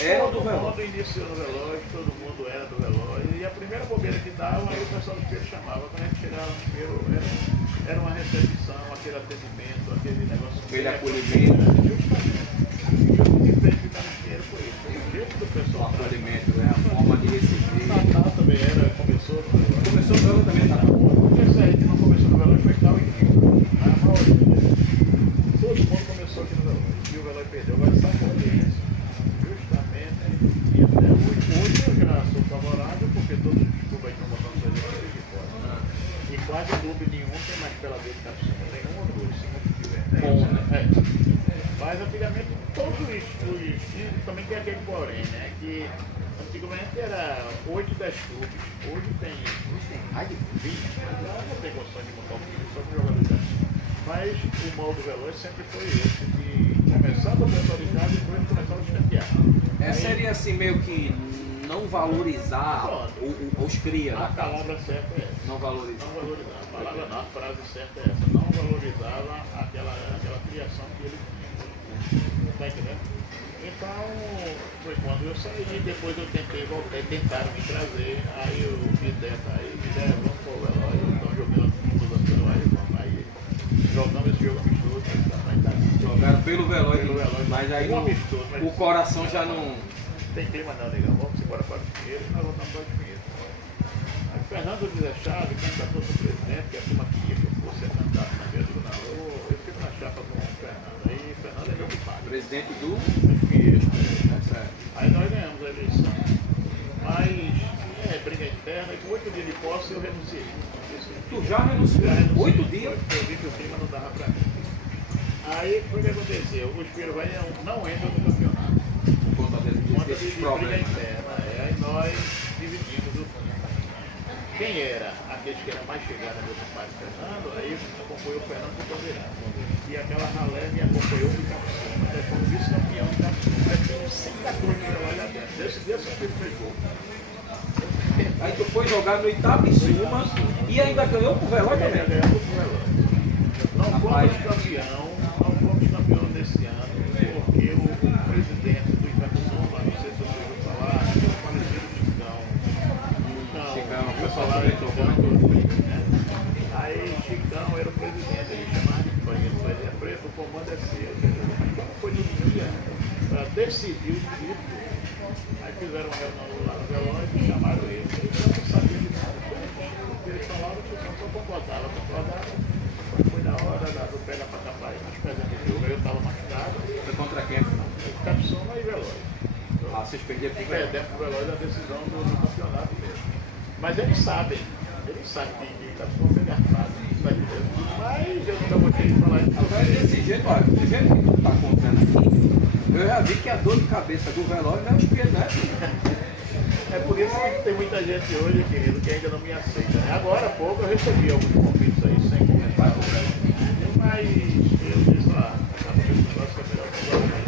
eram do Veloz. Todo mundo iniciou no Veloz, todo mundo era do Veloz. E a primeira bobeira que dava, aí o pessoal do Espelho chamava. Quando a gente chegava no Espelho, era uma recepção, aquele atendimento, aquele negócio. Aquele acolhimento. Justamente. E o que fez ficar no Espelho foi isso. Foi o jeito do pessoal. O acolhimento, né? A forma de receber. Natal também começou no Veloz. Começou o Veloz também, Natal. Esse aí que não começou no Veloz foi tal e a maioria. Todo mundo começou aqui no Veloz. E o Veloz perdeu. Agora sabe por que isso? Justamente, e até hoje eu já sou favorável, porque todos os clubes aí estão botando suas equipes de fora. E quase clube nenhum tem mais peladeiro que acima. Tem um ou dois, se não tiver. Bom, né? Mas antigamente todos os times também tem aquele porém, né? Que antigamente era 8, 10 clubes. Hoje tem 20. Não tem condição de montar um time só com jogadores assim. Mas o mal do Veloz sempre foi esse, de começar da mentalidade e depois começar a escantear. Seria assim meio que não valorizar os cria. A palavra certa é essa. Não valorizar. Não valorizar. A palavra não, a frase certa é essa. Não valorizava aquela criação que ele tinha. Tá entendendo? Então, foi quando eu saí, depois eu tentei voltar, tentaram me trazer, aí eu me deram, vamos pro Veloz, estão jogando todas as Veloz, aí jogamos esse jogo amistoso, pelo velório. Pelo velório. Mas aí Um amistoso, mas- o coração já não... Tem clima não, negão. Vamos embora para o Pinheiro e nós voltamos para o Pinheiro. Aí Fernando José Chaves, candidatou para presidente, que a turma queria que eu fosse candidato na minha digo, não, eu fico na chapa com o Fernando. Aí Fernando é meu compadre. Presidente do... Pinheiro. Certo. Aí nós ganhamos a eleição. Mas briga interna e com 8 dias de posse eu renunciei. Tu já renunciou? 8 dias? Eu vi que o clima não dava para mim. Aí foi o que aconteceu. O Espírito vai não entra no campeonato. Por conta Conta desses de briga problemas. interna. Aí nós dividimos o quem era aqueles que eram mais chegados do meu pai Fernando, aí acompanhou o Fernando com o Bandeirante. E aquela ralé me acompanhou o Capsuma, até como vice-campeão do Capsuma. Aí tinha 5 turmas que lá dentro. Desse dia só fez gol. Aí tu foi jogar no Itabissuma e ainda ganhou pro velório Aí também. ganhamos o relógio. Não Rapaz. fomos campeão desse ano, porque o presidente do Itabissuma, não sei se você ouviu falar, é o falecido Chicão. Chicão, o ouviu pessoal falar de comentou, Chicão, né? Aí Chicão era o presidente, ele chamava de preto, mas é preto, o comando é seu. Então foi no dia para decidir o título. Aí fizeram uma reunião lá no velório e chamaram ele. Ele não sabia de nada. Ele falava que o só concordava. Foi na hora do pé da Patapá, mas pegando o jogo. Aí eu estava machucado. Foi contra quem? Capsoma e velório. Ah, vocês perderam pro velório. Perdemos o velório da decisão do campeonato mesmo. Mas eles sabem que Capsoma foi garfado. Mas eu nunca vou ter que falar isso. Agora, desse jeito, olha, do jeito que tu tá contando aqui, eu já vi que a dor de cabeça do velório não é os pies, né? É por isso que tem muita gente hoje, querido, que ainda não me aceita. Agora há pouco eu recebi alguns convites aí sem comentar com ela. Mas eu disse lá, a negócio é melhor que agora,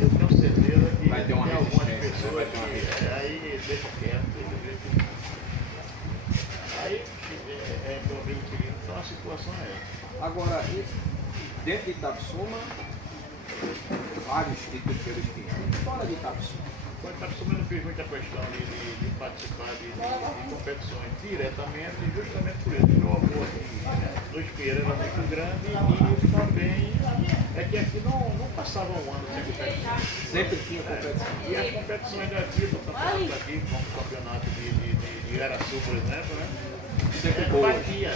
eu tenho certeza que Vai ter uma tem algumas resistência, vai pessoas ter uma que resistência. aí deixa quieto, aí é meu querido, então a situação é essa. Agora, dentro de Itabissuma, vários títulos pelos Pinheiros. Fora de Itabissuma. Com a Capsuma eu não fiz muita questão de participar de competições diretamente, justamente por isso. Meu amor do Espírito era muito grande e também é que aqui não passava um ano sem competição. Sempre tinha competição. E as competições daqui, do campeonato daqui, como o campeonato de Araçu, por exemplo, né? Sempre boa. Batia.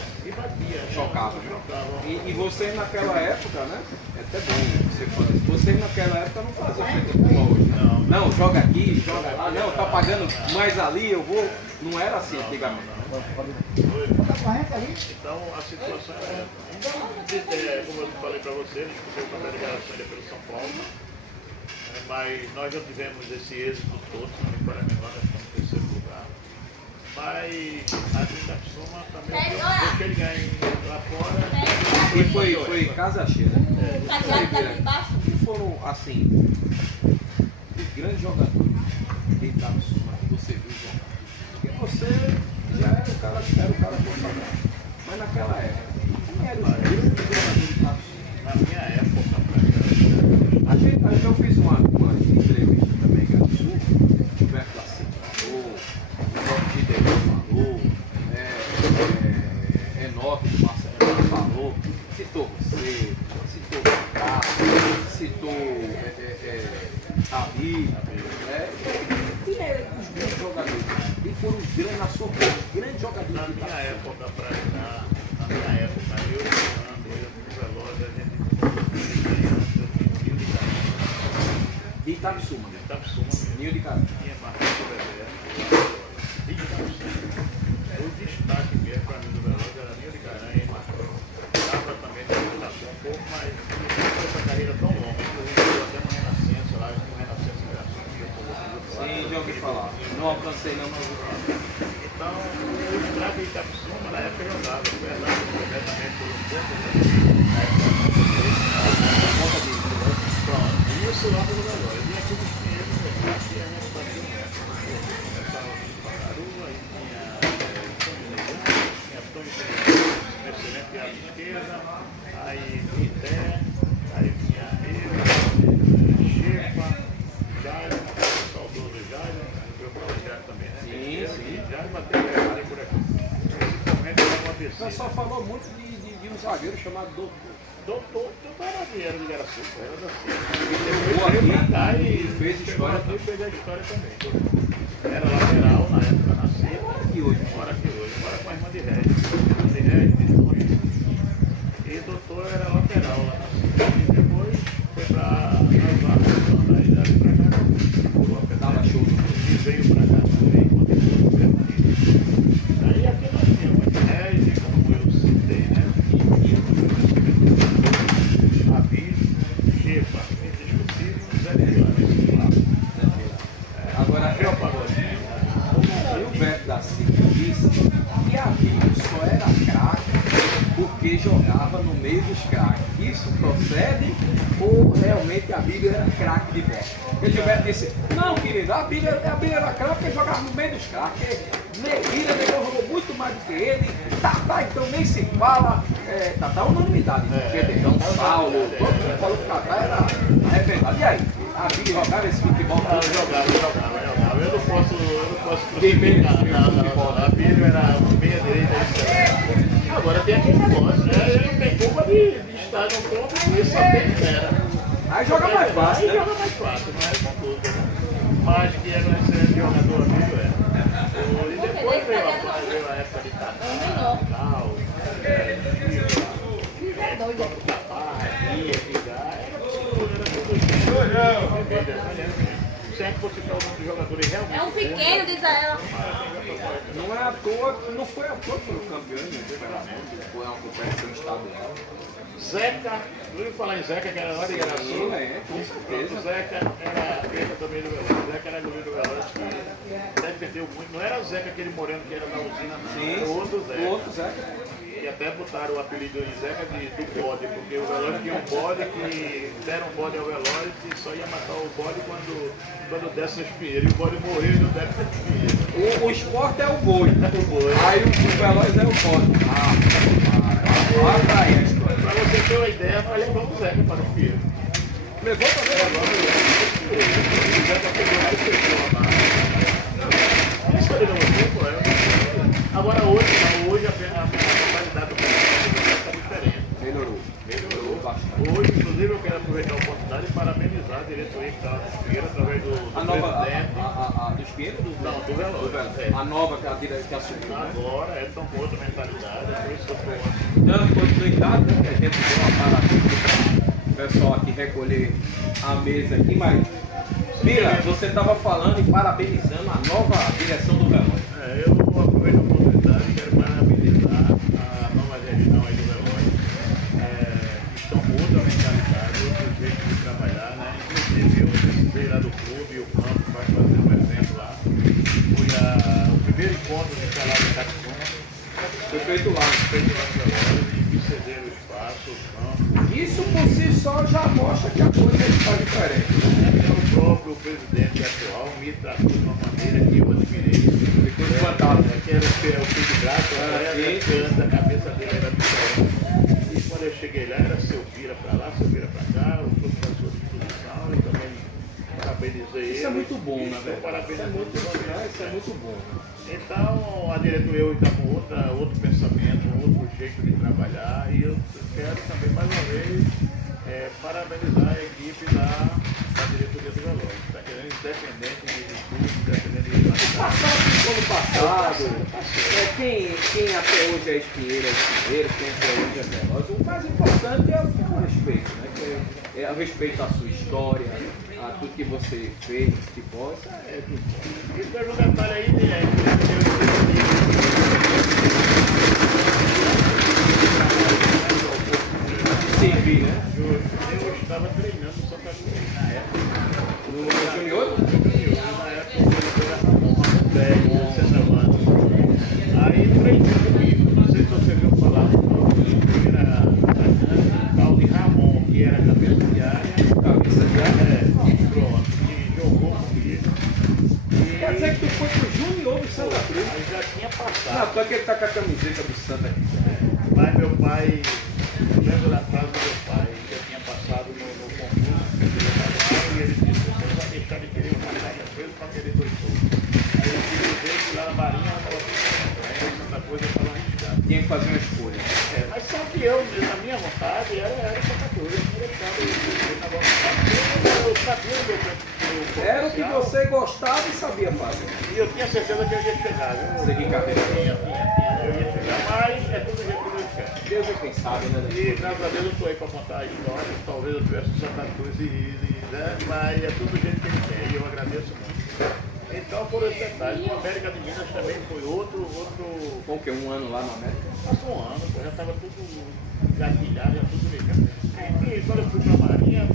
Chocava. Chocavam. E vocês naquela época, né? É até bom você falar isso. Vocês naquela época não faziam feito como hoje. Não. Não, joga aqui, joga lá. Não, tá pagando mais ali, eu vou. Não era assim antigamente. Então a situação era essa. Como eu falei para vocês, discutei com a delegação pelo São Paulo, mas nós já tivemos esse êxito todo, para mim, nós estamos em terceiro lugar. Mas a Capsuma também, deixei ele ganhar lá fora. E foi casa cheia. E foram, assim, os grandes jogadores de Itabissuma que você viu jogar. Porque você já era o cara consagrado. Mas naquela época, quem era os grandes jogadores de Itabissuma? Na minha época, A gente, eu fiz uma entrevista também em Sul, o Roberto da Silva falou, o Jorge Gideon falou, Enoque do Marcelo falou, citou você, citou o Cássio, citou Davi, quem eram os grandes jogadores? E foram os grandes, na sua opinião, os grandes jogadores na de minha Itabissuma. época, eu no relógio, a gente De Itabissuma, de Capsuma mesmo. Ninho de Cara. Tinha Marcos Severo, de Capsuma. O destaque mesmo para mim do relógio era Ninho de Caranha e Marcos. Dava também de relação um pouco, mas essa carreira tão longa, inclusive até no Renascença, lá no Renascença Geração, que eu estou Sim, já ouvi falar. Não alcancei não, mas ouvi falar. Então, o destaque de Capsuma na época jogava, Fernando, completamente por um pouco, na época Conta disso. pronto, e isso lá pelo relógio. E aqui nos Pinheiros, aqui a gente bateu o metro. Começava de Pacaru, aí tinha Tony Pereira, excelente de esquerda, aí Vité, aí vinha eu, Chepa, Jairo, saudoso Jairo, eu falo Jairo também, né? Sim. Jairo bateu a área por aqui. Principalmente era uma O descida. pessoal falou muito de de um zagueiro chamado Doutor. Doutor era de Garaçu, era da Boa, Depois veio pra cá e fez história. E fez a história também. Era lateral na época, nascida. E hoje? Mora aqui hoje. Mora com a irmã de Regis. E doutor era lateral lá na cidade. E depois foi pra Navarro, aí dali pra cá. Dava show. E veio pra cá também, continuou vendo aqui. Aí aqui nós tínhamos Regis, como eu citei, né? Abismo, Chepa, indiscutível, Zé Vila. Agora, eu pagodinho. O Gilberto da Silva disse que a Bíblia só era craque porque jogava no meio dos craques. Isso procede ou realmente a Bíblia era craque de bola? Porque Gilberto disse, não querido, a Bíblia era craque porque jogava no meio dos craques. Neguinha jogou muito mais do que ele. Tatá então nem se fala. Tatá é unanimidade. Então Saulo, todo mundo falou que Tatá era arrebentado. E aí? A Bíblia jogava esse futebol? Jogava. Eu não posso crucificar. A Bíblia era meia direita. Agora tem aquele negócio, né? Ele não tem culpa de estar no campo e só tem fera. Aí joga mais fácil, né? Joga mais fácil, não é com tudo, né? Mas que era um excelente jogador, amigo, E depois veio a época de Tatá e tal. Sempre fosse para outros jogadores realmente. É um pequeno, diz a ela. Não é à toa, não foi à toa que foram campeões, né? Foi uma competição estadual. Zeca, não ouviu falar em Zeca, que era lá de Garaçu? Sim, com certeza. Zeca era preta também do Veloz. Zeca era goleiro do Veloz, que até perdeu muito. Não era o Zeca aquele moreno que era da usina, não. Sim, Era o outro Zeca. O outro Zeca. E até botaram o apelido de Zeca do bode, porque o Veloz tinha um bode que deram um bode ao Veloz e só ia matar o bode quando desse a espinheira. E o bode morreu e não deve ter espinheira. O esporte é o boi. Boi. Aí o Veloz é o bode. Olha pra isso. Pra você ter uma ideia, nós levamos o Zeca para o Fieiro. Levou também? O Zeca pegou lá e fechou a barra. Isso ali não é. Agora hoje a qualidade do campeonato está diferente. Melhorou bastante. Hoje, inclusive, eu quero aproveitar a oportunidade e parabenizar a diretoria que está na Figueira através do A nova, presidente. a dos Pinheiros? Não, do Veloz. A nova que assumiu, né? Agora é tão boa outra mentalidade, por isso que eu estou. Dando continuidade, né? Que a gente deu uma parada para o pessoal aqui recolher a mesa aqui, mas Mira, você estava falando e parabenizando a nova direção do Veloz. Eu aproveito a oportunidade e quero parabenizar a nova gestão aí do Veloz. Estão mudando a mentalidade, outro jeito de trabalhar, né? Inclusive eu participei lá do clube e o campo vai fazer um evento lá. Foi o primeiro encontro de salário de Catacumba. Foi feito lá no Veloz e cederam o espaço, o campo. Isso por si só já mostra que a coisa está diferente, né? O próprio presidente atual me tratou de uma maneira que eu admirei. Ficou espantado, né? Que era o filho de graça, a cabeça dele era diferente. E quando eu cheguei lá, era seu vira pra lá, seu vira pra cá, o professor à sua disposição, e também parabenizei ele. Isso é muito bom, né, velho? Parabéns, Isso é muito bom. Então, a diretoria hoje está com outro pensamento, outro jeito de trabalhar, e eu quero também, mais uma vez, parabenizar a equipe da diretoria do Veloz. Está querendo independente de tudo, independente de Passado, quem até hoje é espinheiro, quem até hoje é Veloz. O mais importante é o respeito, né? Que é o respeito à sua história, a tudo que você fez, que possa, é tudo bom. Isso é um detalhe aí, né? Servir, né? Eu estava treinando só para na época. No junior? Na época eu era Ramon, centroavante. Aí treinando comigo, não sei se você viu falar era o tal de Ramon, que era cabeça de área. Cabeça de área? Pronto, e jogou comigo. Quer dizer que tu foi pro junior do Santa Cruz? Aí já tinha passado. Não, só que ele tá com a camiseta do Santa aqui. Mas meu pai, eu lembro da frase do meu pai, que eu tinha passado no concurso, e ele disse, você vai deixar de querer uma medalha presa para querer 2 gols. Aí eu queria ver que lá na Marinha, aí Santa Coisa estava arriscado. Tinha que fazer uma escolha. Mas só que eu, na minha vontade, era essa coisa. Eu sabia o meu Era o que você gostava e sabia fazer. E eu tinha certeza que eu ia chegar. Seguir carreira. Eu ia chegar, mas é tudo jeito que Deus quer. Deus é quem sabe, né? E graças a Deus eu estou aí para contar a história. Talvez eu tivesse Santa Cruz né? Mas é tudo do jeito que Ele quer. E eu agradeço muito. Então foram esses detalhes. O América de Minas também foi outro. Foi o quê? Um ano lá na América? Passou um ano, já estava tudo gatilhado, já tudo ligado. E quando eu fui para a Marinha,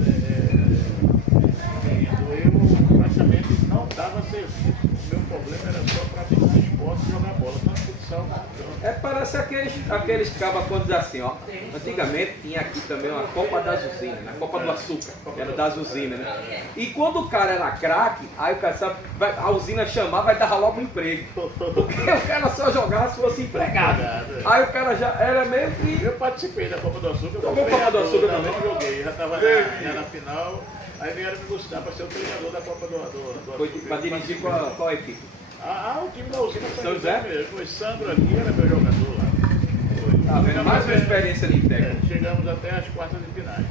eu praticamente não dava serviço. O meu problema era só praticar esporte e jogar bola, tanto futsal como Parece aqueles cabas quando diz assim, ó. Antigamente tinha aqui também uma Copa das Usinas, né? Copa do Açúcar, era das usinas, né? E quando o cara era craque, aí o cara sabe, a usina chamar, vai dar logo um emprego. Porque o cara só jogava se fosse empregado. Aí o cara já era meio que. Eu participei da Copa do Açúcar. Jogou Copa do Açúcar também? Não joguei, já estava na final. Aí vieram me buscar para ser o treinador da Copa do Açúcar. Foi para dirigir qual equipe? O time da usina foi São José mesmo. Foi Sandro aqui, era meu jogador lá. Tá vendo? Mais uma experiência de técnico. Chegamos até as quartas de finais.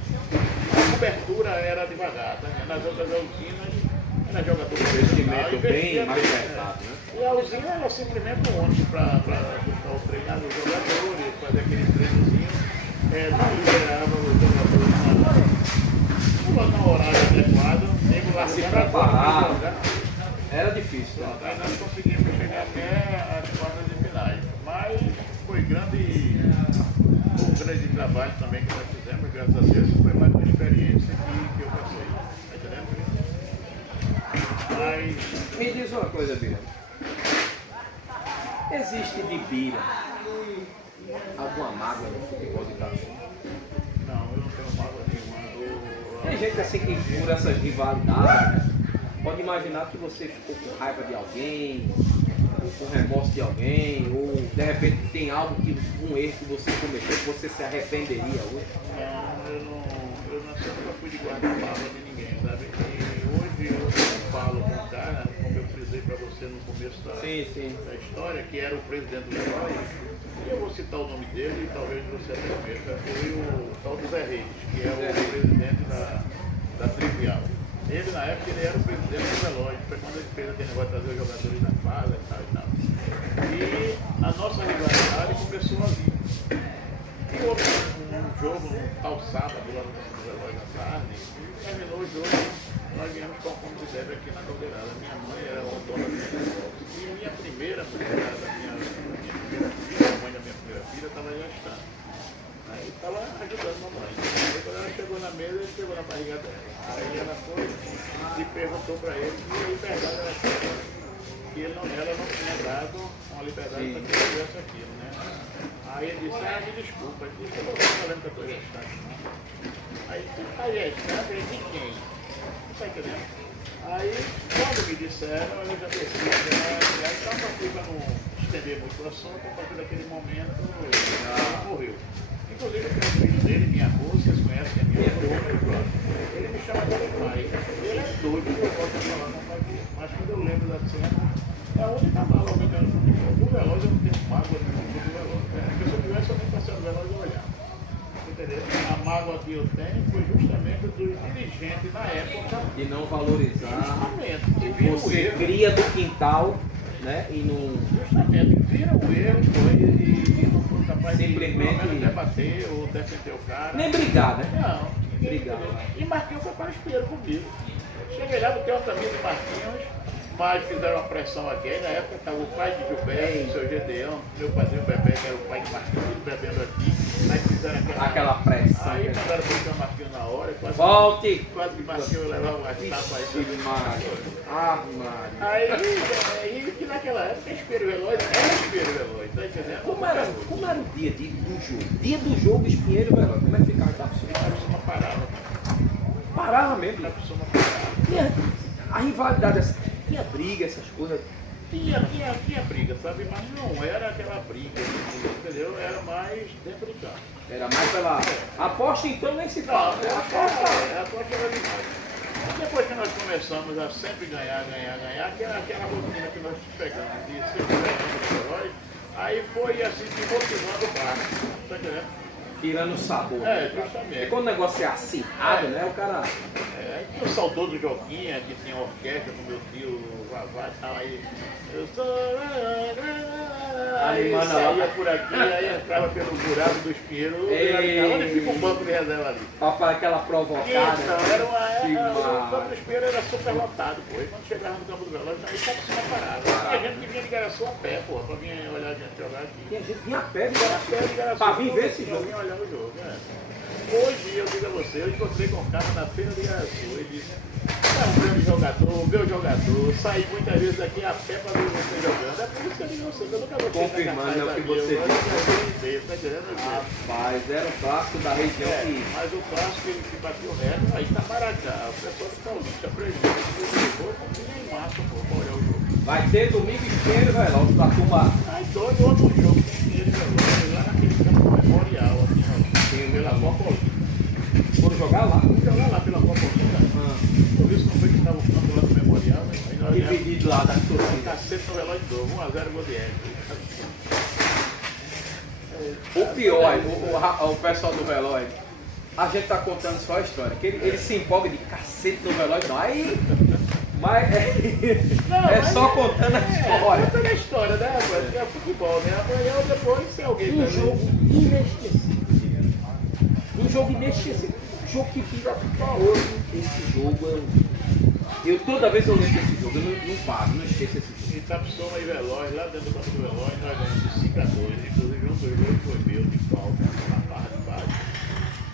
A cobertura era devagar, tá? Nas outras usinas era jogador de investimento bem mais pesado, né? E a usina era simplesmente um ônibus para buscar os treinar os jogadores, fazer aquele treinozinho. Não liberava os jogadores no horário adequado, para se preparar. Era difícil. Né? Aí nós conseguimos chegar até as quartas de finais. Mas foi um grande trabalho também que nós fizemos, graças a Deus. Foi mais uma experiência que eu passei. Tá entendendo? Mas... Me diz uma coisa, Bira. Existe de Bira alguma mágoa no futebol de Itaçu? Não, eu não tenho mágoa nenhuma. Tem gente assim que por essas rivalidades, pode imaginar que você ficou com raiva de alguém, ou com remorso de alguém, ou de repente tem algo um erro que você cometeu que você se arrependeria hoje? Não, eu nunca fui de guardar mágoa de ninguém, sabe? E hoje eu não falo com o cara, como eu frisei para você no começo da história, que era o presidente do Herói, e eu vou citar o nome dele e talvez você até conheça, foi o tal do Zé Reis, que é o presidente da Trivial. Ele, na época, ele era o presidente do relógio, foi quando ele fez aquele negócio de trazer os jogadores da fase e tal. E a nossa rivalidade começou ali. E houve um jogo, um tal sábado, lá no relógio da tarde, e terminou o jogo, nós viemos com a fome de débito aqui na Caldeirada. Minha mãe era uma dona de futebol. E minha primeira mulher, minha primeira filha, a mãe da minha primeira filha, estava gestando. Aí estava ajudando a mamãe. Aí quando ela chegou na mesa, ele pegou na barriga dela. Aí ela foi e perguntou para ele que a liberdade era aquela. Que ela não tinha dado uma liberdade para que ele fizesse aquilo, né? Aí ele disse, me desculpa. Ele disse, eu não estou falando que eu estou gestante, não. Aí ele disse, está gestante? Ele disse, de quem? Não está entendendo? Aí, quando me disseram, eu já decidi, então para não estender muito o assunto, a partir daquele momento, ele morreu. Inclusive, eu tenho um filho dele, minha avó, vocês conhecem a minha avó, ele me chama de pai. Ele é doido, eu posso falar com o pai dele. Mas quando eu lembro da cena, é a única mágoa que eu tenho no futebol. Do relógio eu não tenho mágoa nenhuma do relógio. Porque se eu tivesse, eu nem passei do relógio e olhar. Entendeu? A mágoa que eu tenho foi justamente dos dirigentes na época. De não valorizar. Justamente. Você cria do quintal, né? E não. Justamente, viram o erro e não foi capaz simplesmente de debater ou defender o cara. Nem brigar, né? Não. Brigar. E Marquinhos foi para o espelho comigo. Cheguei lá, botei uma camisa de Marquinhos, mas fizeram uma pressão aqui. Aí na época estava o pai de Gilberto, o seu Gedeão, meu padrinho Bebé, que era o pai de Marquinhos, bebendo aqui. Aí fizeram aquela pressão. Aí mandaram botar o Marquinhos na hora. Volte! Quase que Marquinhos levava uma tapa aí. Aí que naquela época espelho relógio era espelho relógio, tá entendendo? Como era o dia do jogo? Dia do jogo, espelho relógio. Como é que ficava a pessoa? A pessoa parava. Parava mesmo? A pessoa parava. A rivalidade, tinha briga, essas coisas? Tinha briga, sabe? Mas não era aquela briga, entendeu? Era mais dentro do campo. Era mais pela... Aposta então nem se fala. A aposta era demais. Depois que nós começamos a sempre ganhar, que era aquela rotina que nós pegamos de sempre ganhar o herói, Aí foi assim, se motivando o barco, tá entendendo? Tirando o sabor. É, É justamente. quando o negócio é acirrado, né? O cara. Aí tinha o saudoso Joquinha, que tinha orquestra com meu tio Vavá e tal, aí eu sou. Aí saía por aqui, aí entrava pelo buraco do espinheiro, onde fica o banco de reserva ali. Para aquela provocada. Então, era uma. o campo do espinheiro era super lotado, pô. E quando chegava no campo do relógio, aí só que se parava. Tinha gente que vinha de Garaçu a pé, pô, pra vir olhar a gente jogar aqui. Tinha gente vinha a pé de Garaçu. Pra vir ver esse jogo. Vinha olhar o jogo, né? Hoje, eu digo a você, eu encontrei com um cara na feira de Garaçu, ele disse, é um grande jogador, meu jogador, saí muitas vezes daqui a pé para ver você jogando. É por isso que eu digo a você, que eu nunca vou ter confirmando o que você disse. Tá entendendo? Rapaz, era o clássico da região que... Mas o clássico que bateu reto, aí tá Maracá, o pessoal do Paulista, prejuízo, nem massa, pô, pra olhar o jogo. Vai ter domingo inteiro, velho, lá da turma. Aí doido outro jogo, ele lá naquele campo memorial, assim, pela Copa Olímpica. Foram jogar lá? Vamos jogar lá pela Copa Olímpica. Por isso não foi que estava o campo lá do memorial, né? Aí nós dividido lá da torcida. Cacete no relógio de novo, 1x0 gol de Hélio. O pior, o pessoal do relógio, a gente tá contando só a história, que ele se empolga de cacete no relógio, não. Aí, mas só contando a história. Contando a história, né, rapaz? É futebol, né? Amanhã ou depois, se alguém... Um jogo inesquecível. Um jogo inesquecível. Um jogo que vira pra hoje. Esse jogo, eu toda vez eu lembro desse jogo, eu não paro, não esqueço esse jogo. Itapsoma e Veloz, lá dentro do campo do Veloz, nós ganhamos de 5-2, inclusive um dos jogos foi meu, de falta, na barra de baixo.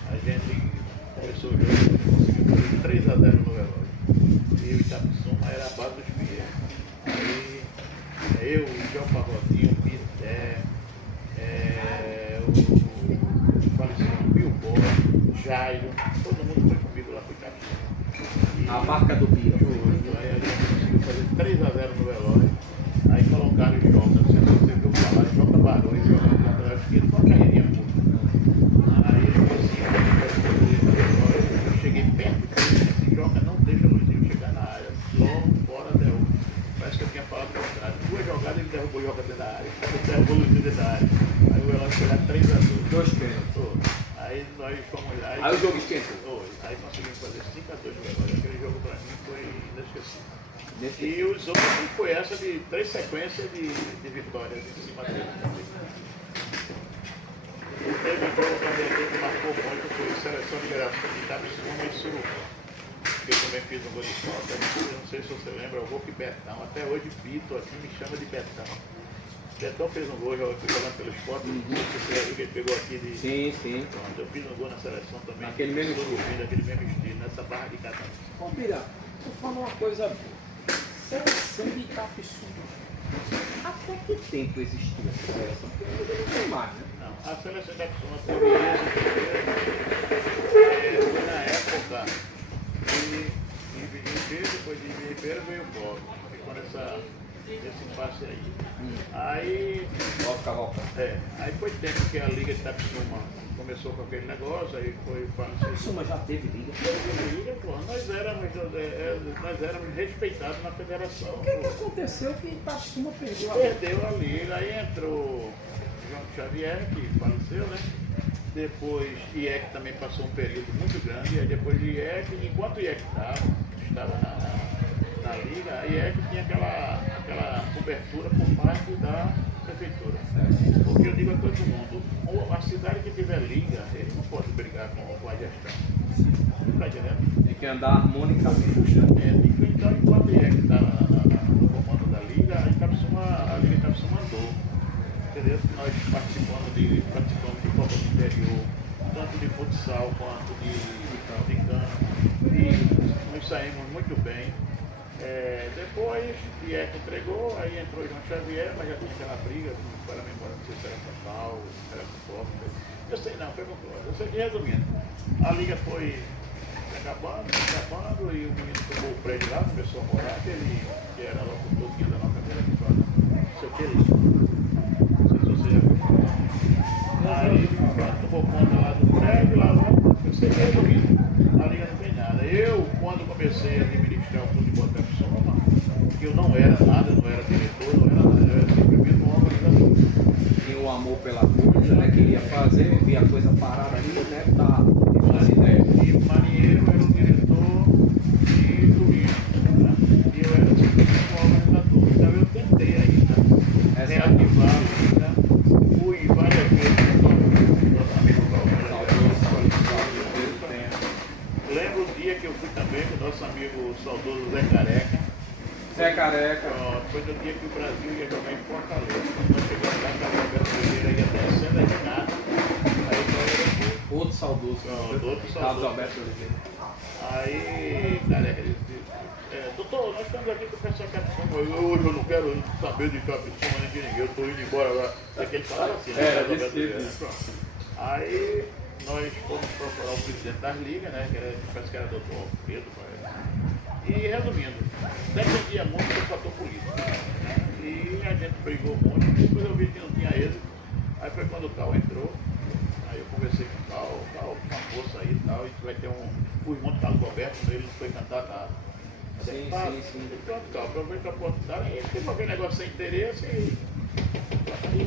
A gente começou o jogo e conseguiu fazer 3-0 no Veloz. E o Itapsoma era a base dos Fies. Aí eu, o João Pagodinho, o Pité, o falecido Bilbao, Jairo, todo mundo foi comigo lá pro Itapsoma. A marca do Bio. Aí a gente conseguiu fazer 3-0 no Veloz. Aí colocaram o Jota, não sei se você viu falar, Jota Barões, jogando na lateral esquerda, com uma carreirinha curta. Aí ele disse eu cheguei perto dele, esse Jota não deixa o Luizinho chegar na área, logo fora derruba. Parece que eu tinha falado ao contrário. 2 jogadas ele derrubou o Jota dentro da área, ele derrubou o Luizinho dentro da área. Aí o Veloz foi lá 3-2. 2 pênaltis. Aí nós fomos lá. Aí o jogo esquentou. Aí conseguimos fazer 5-2 no Veloz. Aquele jogo pra mim foi inesquecível. E os outros foi essa de 3 sequências de vitórias em cima dele. Teve um jogo também que marcou muito, foi a seleção de Garaçu de Itapsuma e Surubim. Eu também fiz um gol de falta, não sei se você lembra, o gol que Betão, até hoje Bito aqui me chama de Betão. Betão fez um gol jogando pelo esporte, não sei se você viu que ele pegou aqui de... Sim, sim. Pronto, eu fiz um gol na seleção também. Naquele mesmo estilo. Daquele mesmo estilo, nessa barra de Catão. Ô, Bira, tu falou uma coisa boa. Seleção de Itapsuma. Até que tempo existiu essa seleção? Porque hoje não tem mais, né? Não, a seleção de Itapsuma teve foi na época de Ribeiro, depois de Ribeiro veio o Bob. Ficou nesse impasse aí. Aí. Bob Cavalcante. Aí foi tempo que a Liga de Itapsuma começou com aquele negócio, aí foi Itapsuma já teve liga. Liga, pô, nós éramos respeitados na federação. O que aconteceu que Itapsuma perdeu a liga? Perdeu a liga, aí entrou João Xavier, que faleceu, né? Depois IEC também passou um período muito grande, e aí depois de IEC, enquanto o IEC estava na liga, a IEC tinha aquela cobertura por parte da prefeitura. Porque eu digo a todo mundo, a cidade que tiver liga, ele não pode brigar com a gestão. Está entendendo? Tem que andar harmonicamente. Então, enquanto o IEC está no comando da liga, a Liga Itapsuma andou. Entendeu? Nós participamos de Copa do Interior, tanto de futsal quanto de cano, e nos saímos muito bem. Depois, o IEC entregou, aí entrou João Xavier, mas já tinha aquela briga, para a memória, não sei se era São Paulo, se era com Copa. Eu sei não, foi com Copa. Eu sei que, resumindo, a liga foi acabando, e o menino tomou o prédio lá, começou a morar, que era locutor da nossa cadeira que fala, não sei o que ele. Aí tomou conta lá do prédio, lá, eu sei que resumindo, a liga não tem nada. Eu, quando comecei a administrar o futebol da Itapsuma, que eu não era nada, não era diretor, não era nada, eu era simplesmente uma organização. amor pela coisa, né? Queria fazer, via a coisa parada ali, né? Tá, as ideias. E Marinheiro era o diretor de turismo, né? E eu era o organizador. Então eu tentei ainda reativar ainda. Fui várias vezes com nosso amigo Paulo. Lembro o dia que eu fui também com o nosso amigo saudoso Zé Careca. Zé Careca. Foi no dia que o Brasil ia jogar em Fortaleza. Quando nós chegamos lá, a Roberto Oliveira ia descendo a escada. Aí foi o aeroporto. Outro saudoso. Outro saudoso. Carlos Alberto Oliveira. Aí, Careca disse, doutor, nós estamos aqui com o pessoal Capsoma. Hoje eu não quero saber de Capsoma nem de ninguém, eu estou indo embora agora. É que ele falava assim, né? Aí nós fomos procurar o presidente das ligas, né? Que era, parece que era doutor Pedro, parece. E resumindo, dependia muito do fator político. Né? E a gente brigou muito, depois eu vi que não tinha êxito. Aí foi quando o Cal entrou, aí eu conversei com o Cal, uma força aí e tal, e vai ter o irmão do Carlos Roberto, ele não foi candidato. Sim. Pronto, Cal, aproveita a oportunidade, aí ficou aquele negócio sem interesse e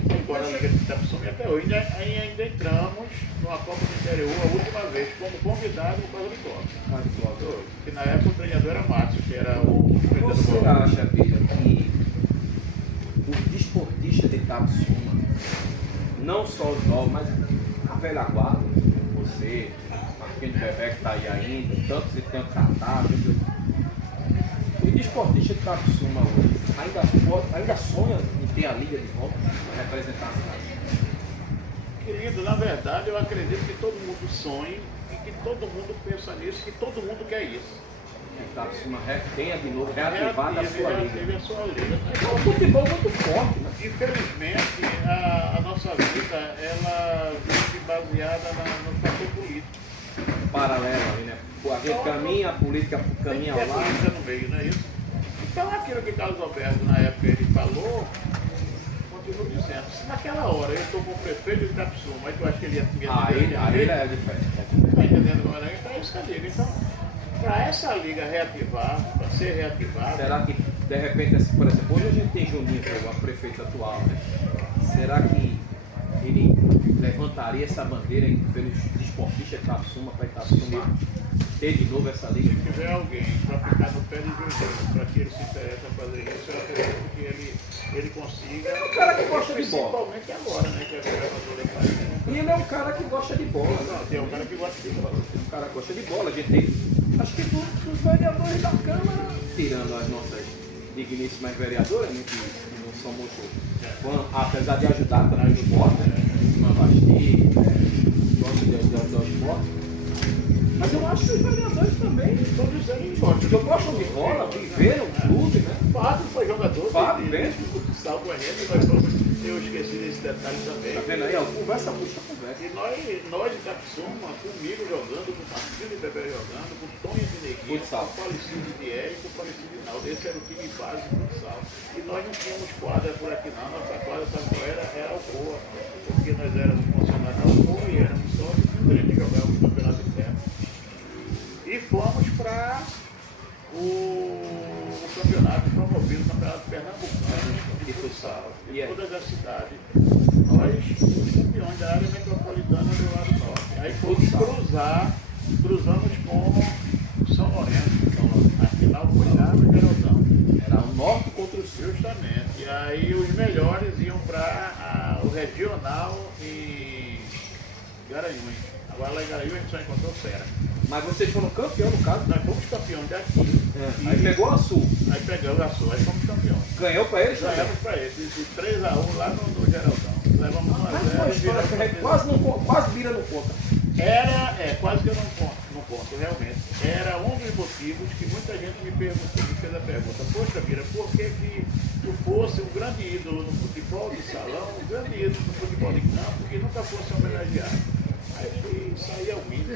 foi embora na Liga de Capsoma e até hoje. Ainda entramos numa Copa do Interior a última vez, como convidado no Casa de Copa. Que na época o treinador era Márcio, que era o presidente do Você acha, Bíblia, que o desportista de Capsuma, não só os novos, mas a velha guarda, você, Marquinhos Bebé que está aí ainda, tantos e tantos cartazes, o desportista de Capsuma hoje ainda sonha em ter a liga de volta para representar a cidade? Querido, na verdade eu acredito que todo mundo sonha e que todo mundo pensa nisso, que todo mundo quer isso. Que Capsuma tenha de novo reativada a sua liga. Teve a sua liga. É um futebol muito forte, né? Infelizmente, a nossa vida, ela vive baseada no fator político. Paralelo ali, né? A gente caminha, a política caminha Tem ao lado. política no meio, não é isso? Então aquilo que Carlos Alberto na época ele falou, continuo dizendo, se naquela hora eu estou com o prefeito de Capsuma, aí tu acha que ele ia me Aí ele é diferente. Está entendendo agora? Então é isso que eu digo. Então, para essa liga reativar, para ser reativada. Será que, de repente, por exemplo, hoje a gente tem Juninho, que é o prefeito atual, né? Será que ele levantaria essa bandeira pelos desportistas de Capsuma, para Capsuma ter de novo essa liga? Se tiver alguém para ficar no pé de Juninho, para que ele se interesse a fazer isso, eu acredito que ele consiga. É um cara que gosta de bola. Principalmente agora, né? Que é governador da país. E ele é um cara que gosta de bola. Não, tem um cara que gosta de bola. Um cara que gosta de bola. A gente tem, acho que dos vereadores da Câmara, tirando as nossas digníssimas vereadoras, né, que não são muito, apesar de ajudar também no esporte, né? Mavasti, gosta do esporte. Mas eu acho que os vereadores também, Todos eles gostam. gostam de bola, viveram o clube, né? Fábio foi jogador Fábio, de futsal com a gente, nós vamos. Eu esqueci desse detalhe também. Tá vendo aí? Ó, conversa puxa conversa. E nós de Capsuma, comigo jogando, com o Marquinhos de Bebé jogando, com o Tonho de Neguinho, com Futsal. o Falecino de Érico, com o Falecino de Naldo. Esse era o time base de futsal. E nós não tínhamos quadra por aqui não, nossa quadra era Alcoa, porque nós éramos funcionários da Alcoa e éramos sócios, e a gente jogava o campeonato interno. E fomos para o campeonato promovido, o campeonato pernambucano de futsal, de todas as cidades. Nós fomos campeões da área metropolitana do lado norte. Aí cruzamos com São Lourenço. A final foi lá no Geraldão. Era o norte contra o sul. Justamente. E aí os melhores iam para o regional em Garanhuns. Agora lá em Garanhuns a gente só encontrou fera. Mas vocês foram campeão no caso? Nós fomos campeões daqui. Aí pegou a sul. Aí pegamos a Sul, aí fomos campeões. Ganhou pra eles? Ganhamos para eles, de 3-1 lá no Geraldão. Levamos 1 a 0. Mas uma história que a gente quase vira no conta. Quase que eu não conto, realmente. Era um dos motivos que muita gente me fez a pergunta, poxa Vira, por que tu fosse um grande ídolo no futebol de salão, um grande ídolo no futebol de campo, e nunca fosse homenageado? Aí isso aí é o mínimo.